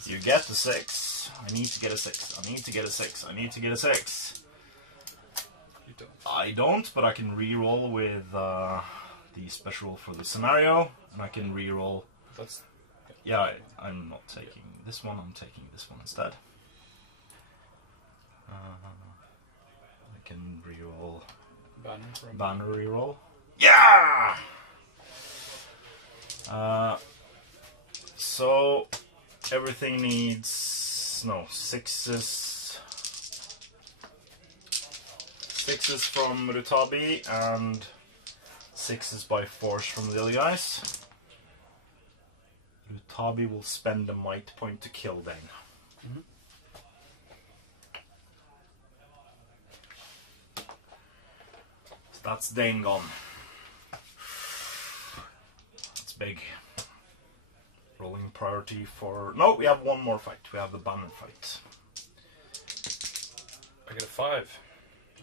You You get the 6. I need to get a 6. I need to get a 6. I need to get a 6. You don't. I don't, but I can re-roll with the special for the scenario, and I can re-roll. That's. Yeah, I'm not taking this one. I'm taking this one instead. I can re-roll. Banner re-roll. Yeah. So everything needs 6s. 6s from Rutabi and 6s by force from the other guys. Rutabi will spend a might point to kill Dane. Mm-hmm. That's Dane gone. That's big. Rolling priority for... No, we have one more fight. We have the banner fight. I get a 5.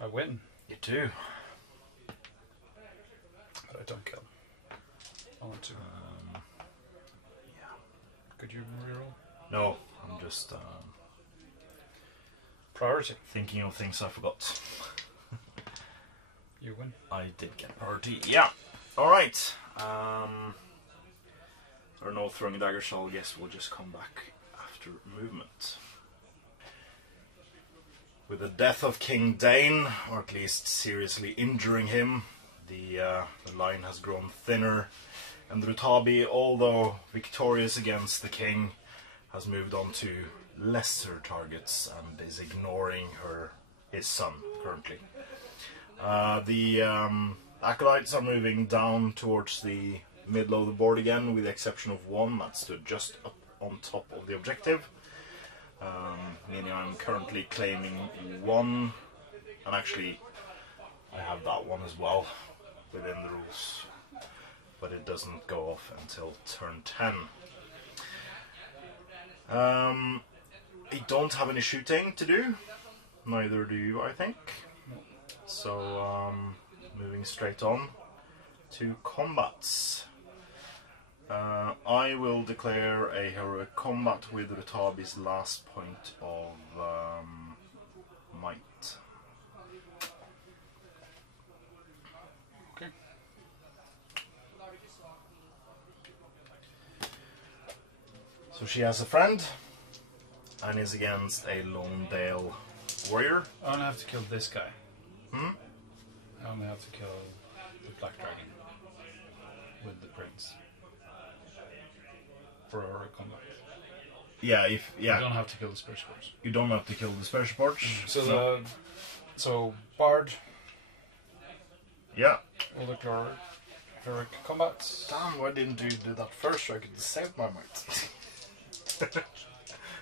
I win. You too. But I don't kill. I want to. Yeah. Could you reroll? No, I'm just Priority. thinking of things I forgot. You win. I did get priority. Yeah. Alright. There are no throwing daggers, so I guess we'll just come back after movement. With the death of King Dane, or at least seriously injuring him, the line has grown thinner, and Rutabi, although victorious against the king, has moved on to lesser targets and is ignoring his son currently. The acolytes are moving down towards the middle of the board again, with the exception of one that stood just up on top of the objective. Meaning I'm currently claiming 1, and actually I have that one as well within the rules, but it doesn't go off until turn 10. I don't have any shooting to do, neither do you, I think. So moving straight on to combats. I will declare a heroic combat with Rutabi's last point of might. Okay. So she has a friend and is against a Lone warrior. I only have to kill this guy. Hmm? I only have to kill the Black Dragon with the prince. For our combat. Yeah, You don't have to kill the Spear Sports. You don't have to kill the Spear Sports. So Bard. Yeah. Will declare heroic combat. Damn, why didn't you do that first so I could save my might?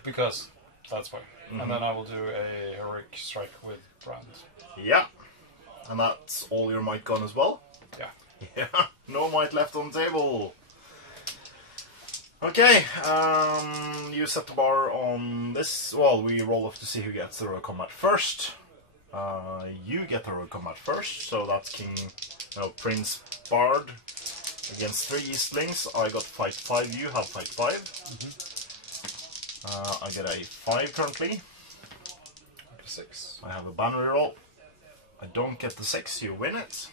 Because that's why. And then I will do a heroic strike with Brand. Yeah. And that's all your might gone as well? Yeah. Yeah. No might left on the table. Okay, you set the bar on this. Well, we roll off to see who gets the heroic combat first. You get the heroic combat first, so that's Prince Bard against 3 Eastlings. I got fight 5, you have fight 5. I get a 5 currently. 6. I have a banner roll. I don't get the 6, you win it.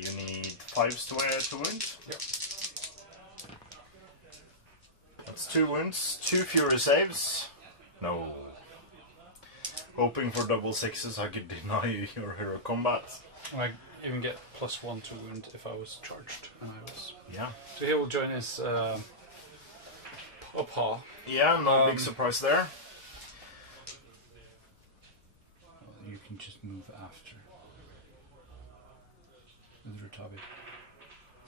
You need 5s to wound. Yep. That's 2 wounds, 2 fury saves. No. Hoping for double 6s, I could deny you your hero combat. I even get +1 to wound if I was charged. And I was. Yeah. So he will join his Papa. Yeah, no big surprise there. You can just move after. With Rutabi.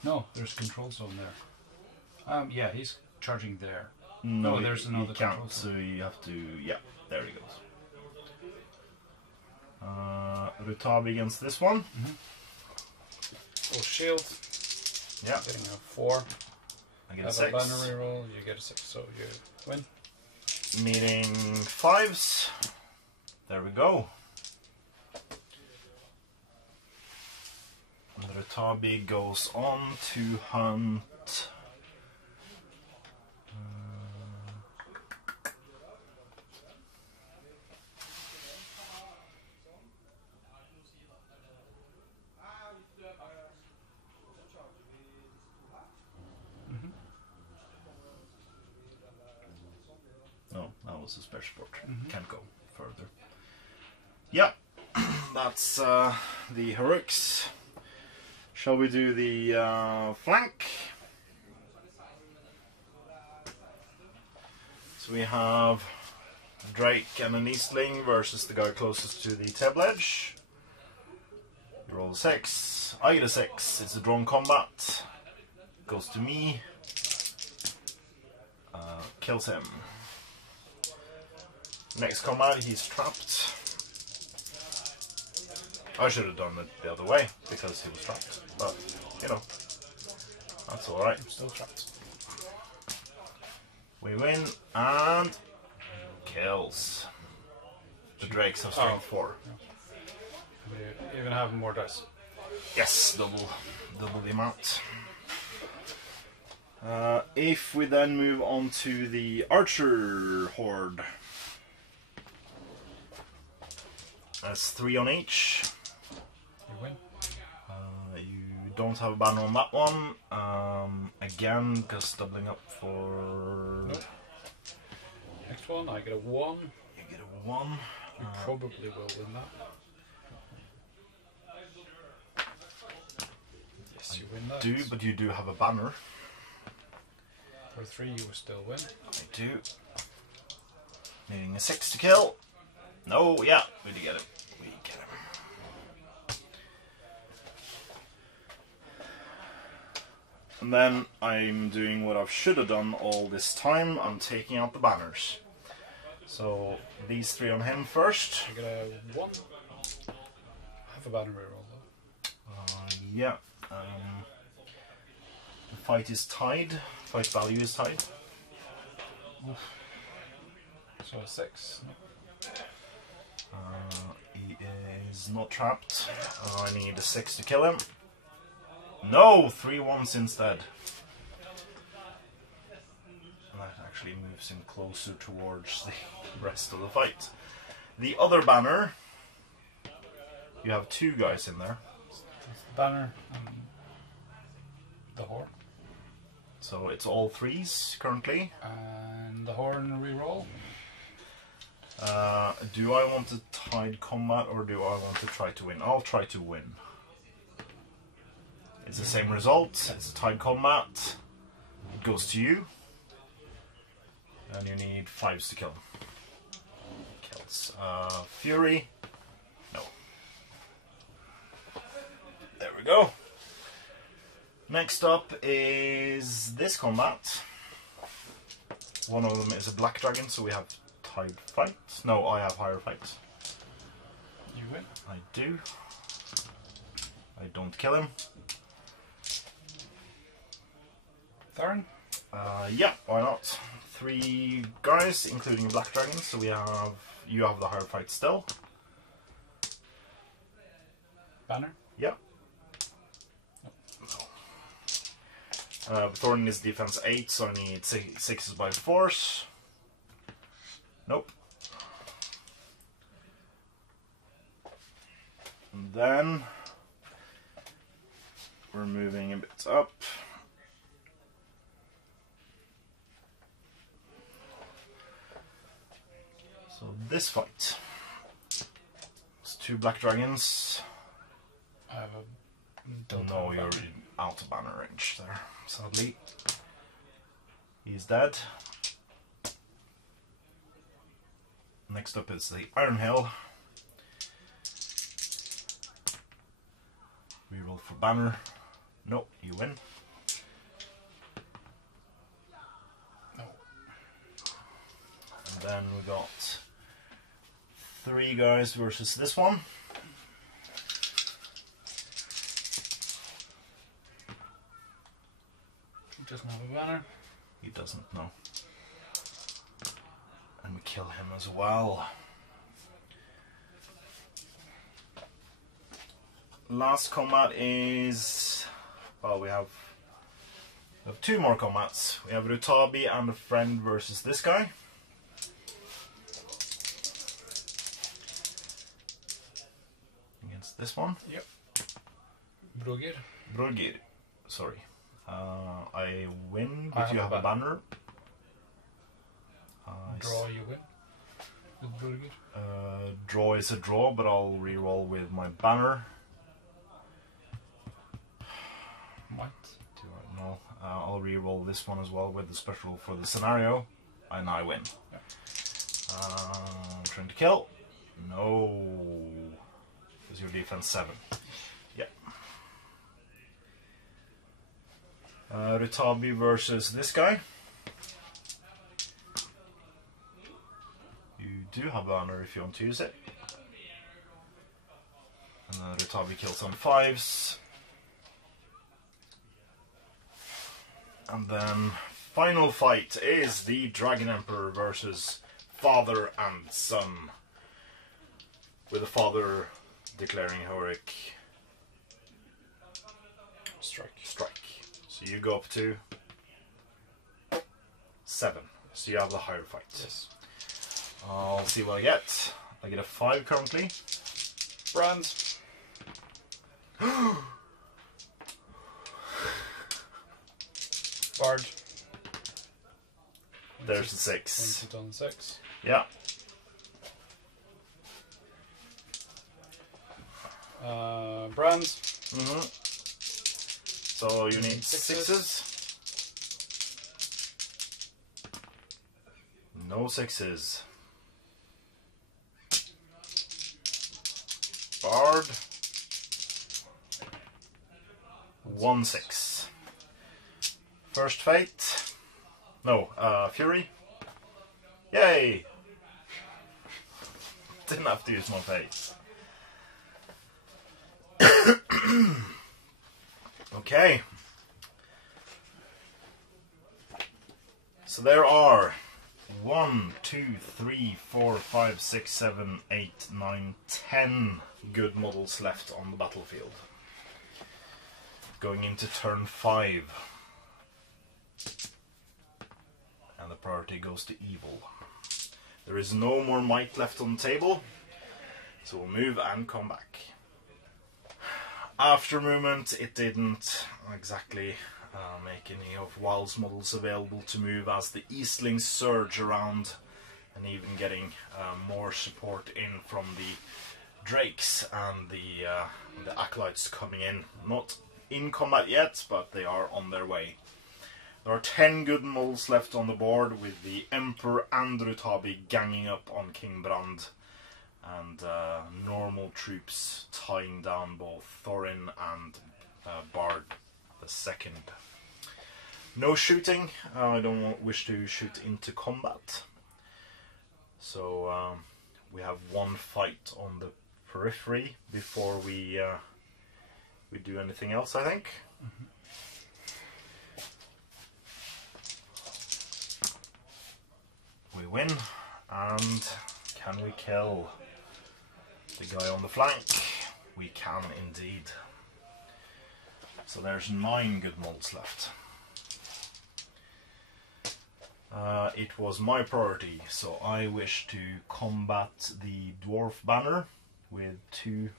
No, there's a control zone there. Yeah, he's charging there. No, there's another control can't, so zone. you have to... Yeah, there he goes. Rutabi against this one. Oh, shield. Yeah. Getting a 4. I get a Have 6. a banner reroll, you get a 6, so you win. Meaning 5s. There we go. And Rutabi goes on to hunt. Oh, that was a special sport. Can't go further. Yeah, that's the heroics. Shall we do the flank? So we have a Drake and an Eastling versus the guy closest to the table edge. You roll a 6. I get a 6. It's a drawn combat. Goes to me. Kills him. Next combat, he's trapped. I should have done it the other way because he was trapped, but you know, that's alright. I'm still trapped. We win and kills. The drakes have strength 4. You're gonna have more dice. Yes, double the amount. If we then move on to the archer horde, that's 3 on each. You win. You don't have a banner on that one. Again, because doubling up for. Nope. Next one, I get a 1. You get a 1. You probably will win that. Yes, you win that. Do, but you do have a banner. For 3, you will still win. I do. Needing a 6 to kill. No, yeah, we did get him. We get him. And then I'm doing what I should have done all this time. I'm taking out the banners. So these 3 on him first. I get a 1. I have a banner reroll though. Yeah. The fight is tied. Fight value is tied. Oof. So a 6. He is not trapped. I need a 6 to kill him. No! 3 1s instead. That actually moves him closer towards the rest of the fight. The other banner, you have 2 guys in there. That's the banner and the horn. So it's all 3s currently. And the horn reroll. Do I want to tied combat or do I want to try to win? I'll try to win. It's the same result. It's a tied combat. It goes to you. And you need 5s to kill. Kills. Fury. No. There we go. Next up is this combat. One of them is a black dragon, so we have tied fights. No, I have higher fights. You win. I do. I don't kill him. Theron? Yeah, why not? 3 guys, including a black dragon, so you have the higher fight still. Banner? Yeah. No. Thorn is defense 8, so I need 6s by force. Nope. And then we're moving a bit up. So this fight. It's 2 black dragons. I have a... No, you're out of banner range there, sadly. He's dead. Next up is the Iron Hail. Reroll for banner. No, you win. No. And then we got 3 guys versus this one. He doesn't have a banner. He doesn't know. And we kill him as well. Last combat is... well, we have 2 more combats. We have Rutabi and a friend versus this guy. Against this one. Yep. Brugir. Brugir. Sorry. I win, but you have a banner. Draw, you win. With Brugir. Draw is a draw, but I'll reroll with my banner. Might. No, I'll reroll this one as well with the special for the scenario, and I win. Yeah. Trying to kill. No. Is your defense 7? Yeah. Rutabi versus this guy. You do have banner if you want to use it. And then Rutabi kills on 5s. And then final fight is the Dragon Emperor versus father and son. With the father declaring heroic strike. So you go up to 7. So you have the higher fight. Yes. I'll see what I get. I get a 5 currently. Brands. Bard. There's a 6. Done 6. Yeah. Brands. So you need 6s. No 6s. Bard. 1 6. First fate. No, Fury. Yay! Didn't have to use my face. Okay. So there are 1, 2, 3, 4, 5, 6, 7, 8, 9, 10 good models left on the battlefield. Going into turn 5. And the priority goes to evil. There is no more might left on the table, so we'll move and come back. After movement, it didn't exactly make any of Wild's models available to move as the Eastlings surge around, and even getting more support in from the Drakes and the Acolytes coming in. Not in combat yet, but they are on their way. There are 10 good models left on the board, with the Emperor and Rutabi ganging up on King Brand, and normal troops tying down both Thorin and Bard the Second. No shooting. I don't wish to shoot into combat. So we have one fight on the periphery before we do anything else, I think. We win, and can we kill the guy on the flank? We can indeed. So there's 9 good models left. It was my priority, so I wish to combat the Dwarf banner with 2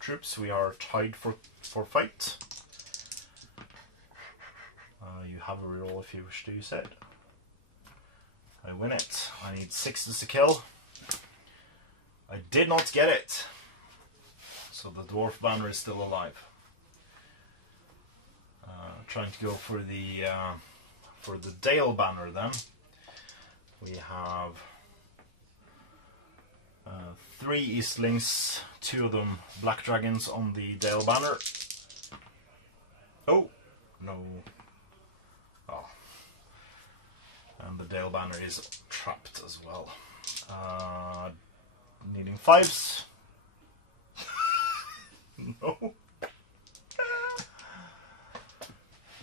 troops. We are tied for fight. You have a reroll if you wish to use it. I win it. I need 6s to kill. I did not get it. So the Dwarf banner is still alive. Trying to go for the Dale banner then. We have 3 Eastlings, 2 of them Black Dragons on the Dale banner. Oh, no. Oh. And the Dale banner is trapped as well. Needing 5s. No.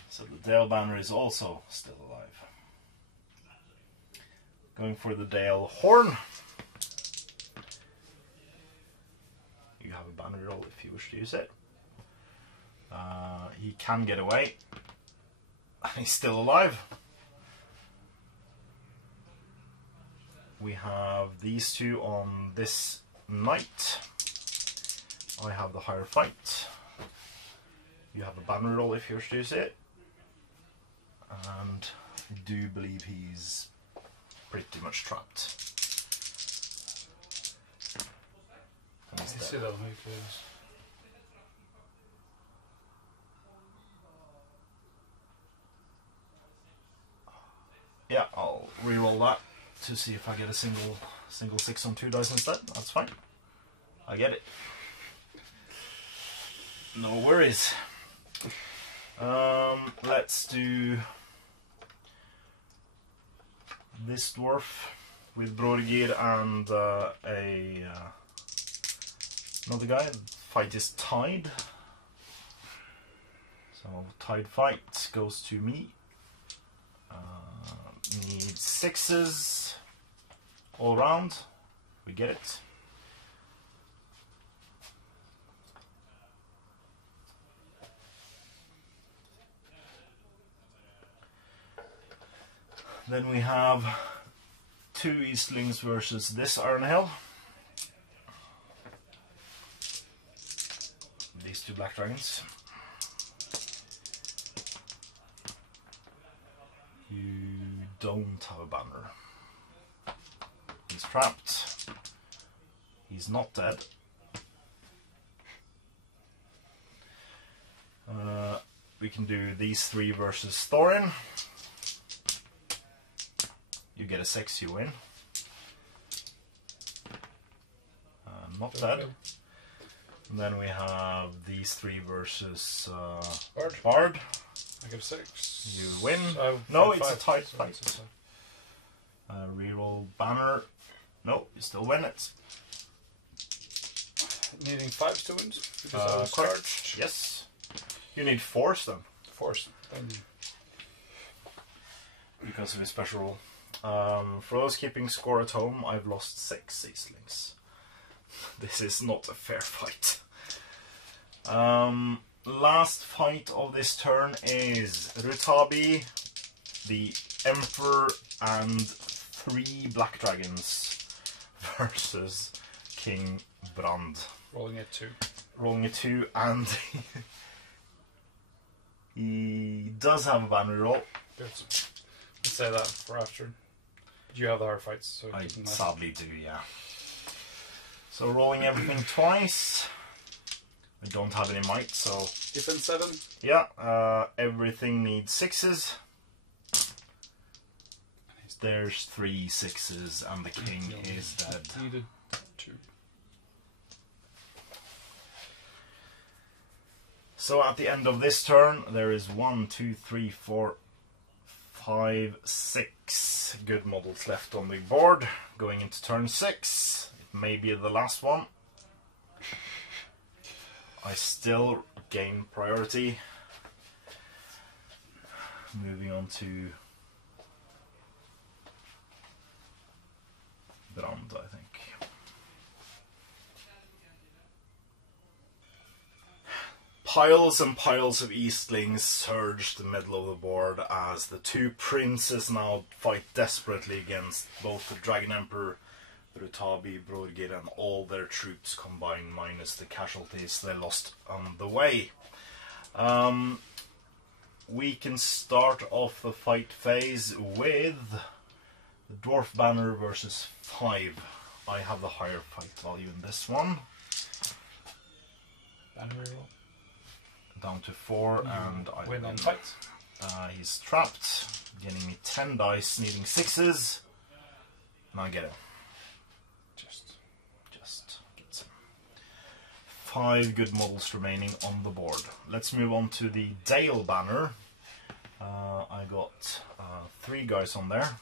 So the Dale banner is also still alive. Going for the Dale horn. You have a banner roll if you wish to use it. He can get away. He's still alive. We have these 2 on this knight. I have the higher fight. You have a banner roll if you wish to use it. And I do believe he's pretty much trapped. And he's dead. Yeah, I'll re-roll that to see if I get a single 6 on 2 dice instead. That's fine. I get it. No worries. Let's do this dwarf with Brodergir and a Another guy. Fight is tied. So tied fight goes to me. Need 6s all around. We get it. Then we have 2 Eastlings versus this Iron Hill. These 2 Black Dragons. You don't have a banner. He's trapped. He's not dead. We can do these 3 versus Thorin. You get a 6, you win. Not dead. And then we have these 3 versus Bard. I give 6. You win. No, it's a tight fight. Reroll banner. No, you still win it. Needing 5s to win because I was charged. Yes. You need 4s then. 4s. Thank you. Because of his special rule. For those keeping score at home, I've lost 6 Eastlings. This is not a fair fight. Last fight of this turn is Rutabi, the Emperor, and 3 Black Dragons versus King Brand. Rolling a 2. Rolling a 2, and he does have a banner roll. Good. Let's say that for after. But you have the hard fights, so I it doesn't matter. sadly do, yeah. So rolling everything twice. I don't have any might, so Defense 7. yeah. Everything needs 6s. There's 3 6s, and the king is dead. Needed 2. So at the end of this turn, there is 1, 2, 3, 4, 5, 6 good models left on the board. Going into turn 6, it may be the last one. I still gain priority. Moving on to Brand, I think. Piles and piles of Eastlings surge the middle of the board as the 2 princes now fight desperately against both the Dragon Emperor, Rutabi, Brodgir, and all their troops combined, minus the casualties they lost on the way. We can start off the fight phase with the Dwarf banner versus 5. I have the higher fight value in this one. Banner reroll. Down to 4, and I win win. on fight. He's trapped, getting me 10 dice, needing 6s, and I get him. Just gets him. 5 good models remaining on the board. Let's move on to the Dale banner. I got 3 guys on there.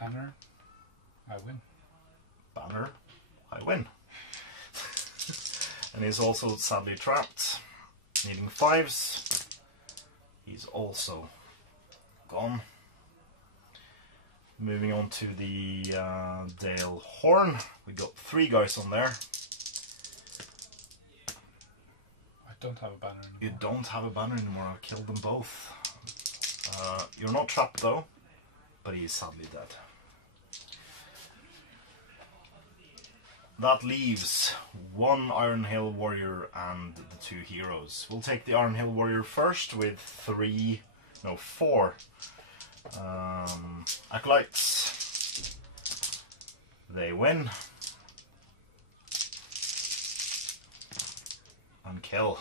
Banner. I win. Banner. I win. And he's also sadly trapped, needing 5s. He's also gone. Moving on to the Dale Horn. We got 3 guys on there. I don't have a banner anymore. You don't have a banner anymore. I killed them both. You're not trapped though, but he is sadly dead. That leaves 1 Iron Hill Warrior and the 2 heroes. We'll take the Iron Hill Warrior first with 4 Acolytes. They win. And kill.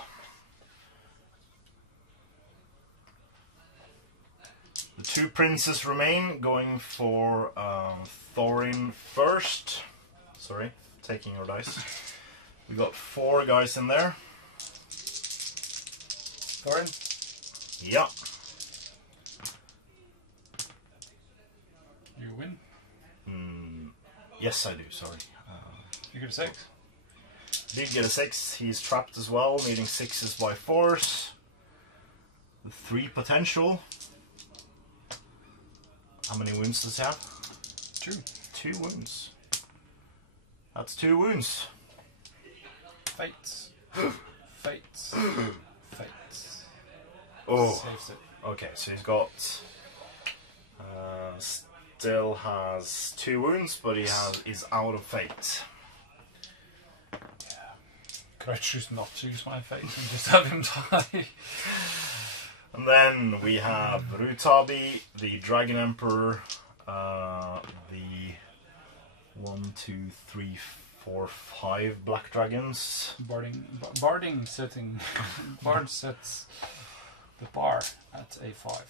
The 2 princes remain, going for Thorin first. Sorry. Taking your dice. We got 4 guys in there. Thorin? Yeah. You win. Yes, I do, sorry. You get a 6. Did get a 6. He's trapped as well, needing 6s by force. The 3 potential. How many wounds does he have? 2. 2 wounds. That's 2 wounds. Fates. Fates. Fates. Oh. Saves it. Okay, so he's got... still has 2 wounds, but is out of fate. Could I choose not to use my fate and just have him die? And then we have Rutabi, the Dragon Emperor, the 1, 2, 3, 4, 5 black dragons. Barding setting. Bard sets the bar at A5.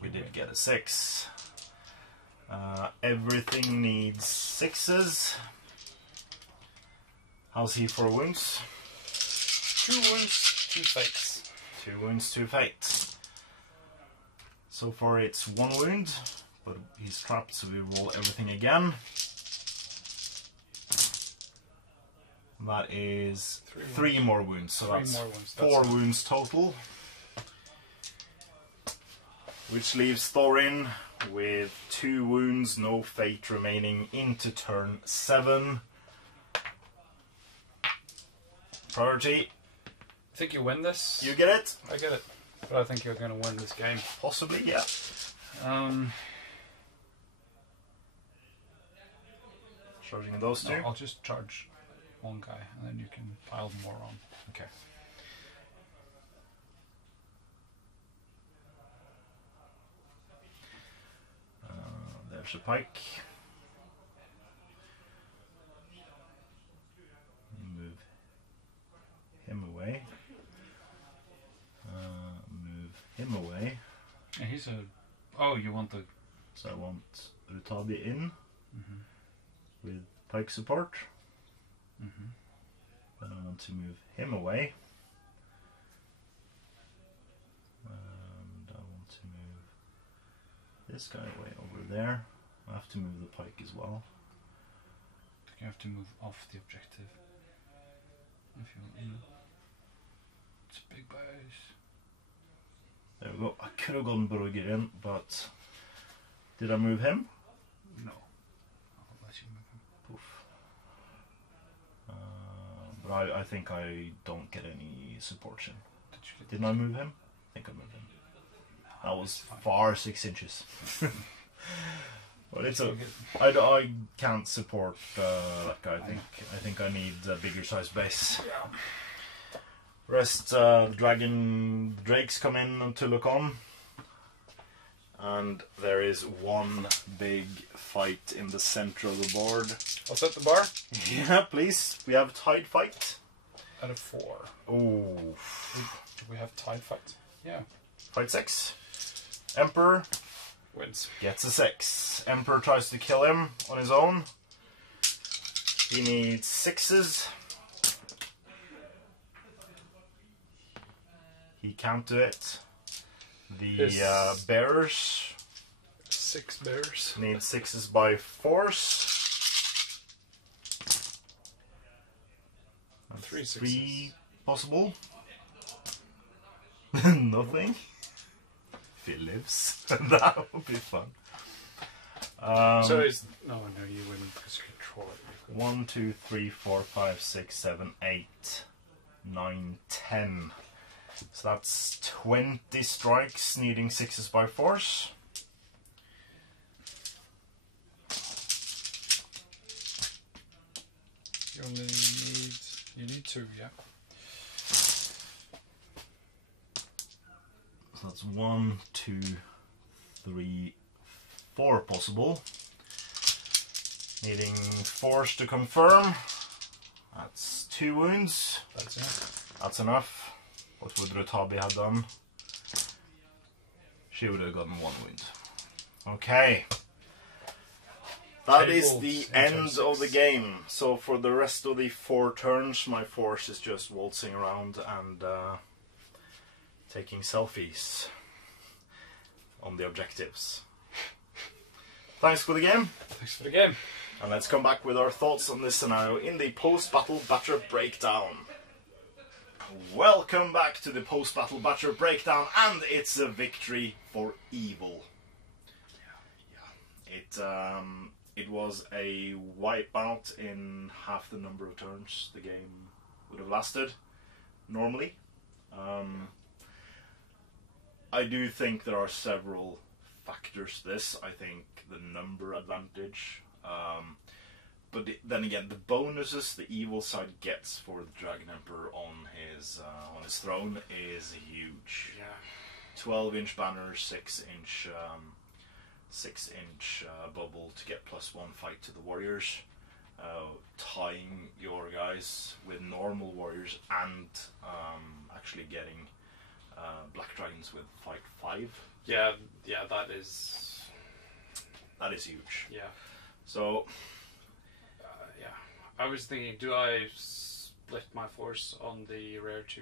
We did get a 6. Everything needs 6s. How's he for wounds? 2 wounds, 2 fates. 2 wounds, 2 fates. So far it's 1 wound, but he's trapped, so we roll everything again. That is 3 more wounds, so that's 4 wounds total. Which leaves Thorin with 2 wounds, no fate remaining into turn 7. Priority. I think you win this. You get it? I get it. But I think you're going to win this game. Possibly, yeah. Charging those 2? No, I'll just charge 1 guy and then you can pile more on. Okay. There's a pike. Move him away. Move him away. And he's a... Oh, you want the... So I want Rutabi in with pike support. Then I want to move him away. And I want to move this guy away over there. I have to move the pike as well. You have to move off the objective. If you want, you know. It's a big base. There we go. I could have gone Borger in, but did I move him? No. I'll let you move him. Poof. But I think I don't get any support in. Didn't I move him? I think I moved him. No, that was far 6 inches. But it's so I can't support that guy. I think I need a bigger size base. Yeah. Rest dragon drakes come in to look on, and there is 1 big fight in the center of the board. I'll set the bar. Yeah, please. We have tide fight. At a 4. Oh. Do we have tide fight? Yeah. Fight 6. Emperor wins. Gets a 6. Emperor tries to kill him on his own. He needs 6s. He can't do it. The bearers 6 bears need 6s by force. 3 6s. 3 possible. Nothing. If he lives, that would be fun. So is no, you win because you control it. 1, 2, 3, 4, 5, 6, 7, 8, 9, 10. So that's 20 strikes needing 6s by force. You need 2, yeah. So that's 1, 2, 3, 4 possible. Needing force to confirm. That's 2 wounds. That's it. That's enough. What would Rutabi have done? She would have gotten 1 wound. Okay. That is the end of the game. So for the rest of the 4 turns, my force is just waltzing around and taking selfies on the objectives. Thanks for the game. Thanks for the game. And let's come back with our thoughts on this scenario in the post-battle Batcher breakdown. Welcome back to the post-battle Batcher breakdown, and it's a victory for evil. Yeah. It was a wipeout in half the number of turns the game would have lasted normally. I do think there are several factors to this. I think the number advantage, but then again, the bonuses the evil side gets for the Dragon Emperor on his throne is huge. Yeah. 12-inch banners, 6-inch bubble to get +1 fight to the warriors, tying your guys with normal warriors, and actually getting black dragons with fight 5. Yeah, that is huge. Yeah. So yeah, I was thinking, do I split my force on the rare 2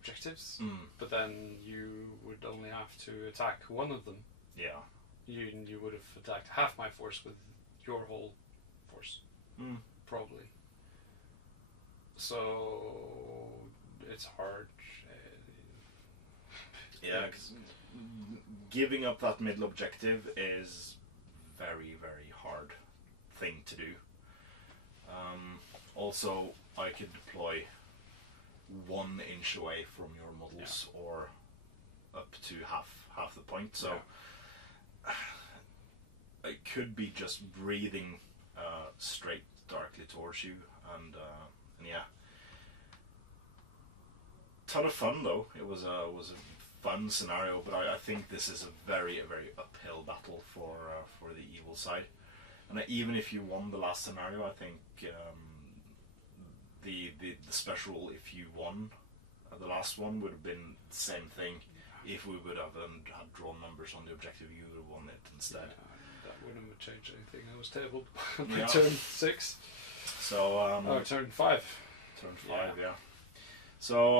objectives? But then you would only have to attack one of them. Yeah. You would have attacked half my force with your whole force, probably. So it's hard. Yeah, 'cause giving up that middle objective is very, very hard thing to do. Also, I could deploy 1 inch away from your models, or up to half the point. So it could be just breathing straight directly towards you, and yeah, ton of fun though. It was a fun scenario, but I think this is a very uphill battle for the evil side. And even if you won the last scenario, I think the special, if you won the last one, would have been the same thing. If we would have had drawn numbers on the objective, you would have won it instead. Yeah, that wouldn't have changed anything. I was tabled by Yeah. turn 6. So Turn 5. Turn 5, yeah. So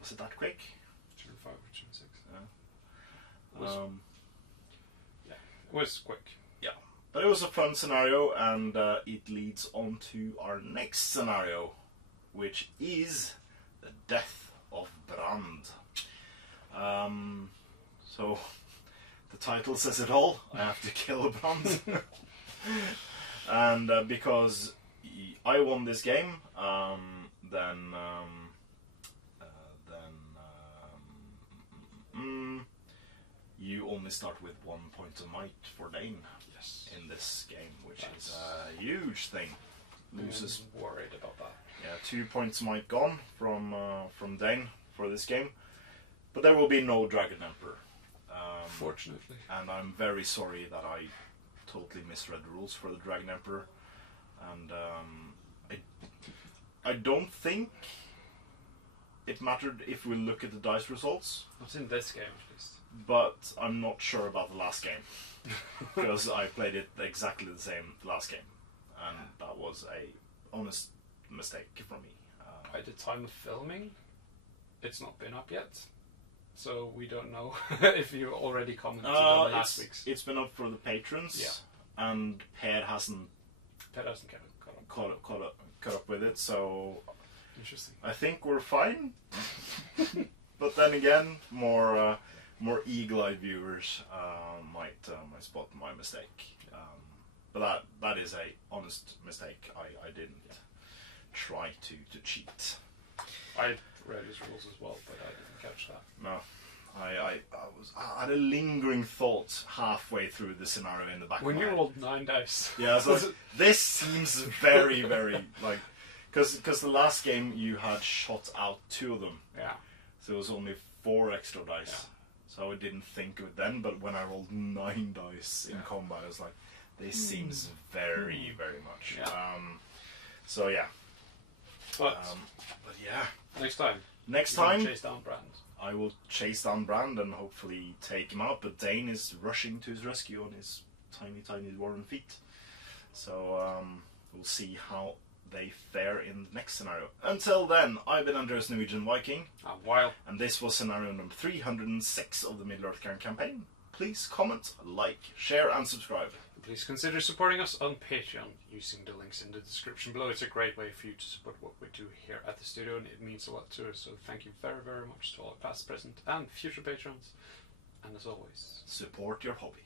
was it that quick? Turn 5 or turn 6. Yeah. It was quick. Yeah, but it was a fun scenario, and it leads on to our next scenario, which is the death of Brand. So the title says it all. I have to kill Brand, and because I won this game, then you only start with 1 point of might for Dane. Yes. In this game, which is a huge thing. Loses. I'm worried about that. Yeah, 2 points might gone from Dane for this game, but there will be no Dragon Emperor. Fortunately. And I'm very sorry that I totally misread the rules for the Dragon Emperor, and I don't think it mattered if we look at the dice results. Not in this game, at least. But I'm not sure about the last game, because I played it exactly the same last game, and that was a honest mistake from me. By the time of filming, it's not been up yet, so we don't know if you already commented on last week's. It's been up for the patrons, Yeah. and Per hasn't caught up with it, so interesting. I think we're fine. But then again, more eagle-eyed viewers might spot my mistake. But that is a honest mistake. I didn't try to cheat. I read his rules as well, but I didn't catch that. No, I had a lingering thought halfway through the scenario in the back. When of you my head. rolled 9 dice. Yeah, so this seems very like, because the last game you had shot out 2 of them. Yeah. So it was only 4 extra dice. Yeah. So I didn't think of it then, but when I rolled 9 dice in combat, I was like, this seems very much. Yeah. So yeah. But yeah. next time. Next you will time, chase down Brand. I will chase down Brand and hopefully take him out, but Dane is rushing to his rescue on his tiny dwarven feet. So we'll see how they fare in the next scenario. Until then, I've been Andreas Norwegian Viking. While And this was scenario number 306 of the Middle-earth campaign. please comment, like, share and subscribe. Please consider supporting us on Patreon using the links in the description below. It's a great way for you to support what we do here at the studio, and it means a lot to us. So thank you very, very much to all past, present and future patrons. And as always, support your hobby.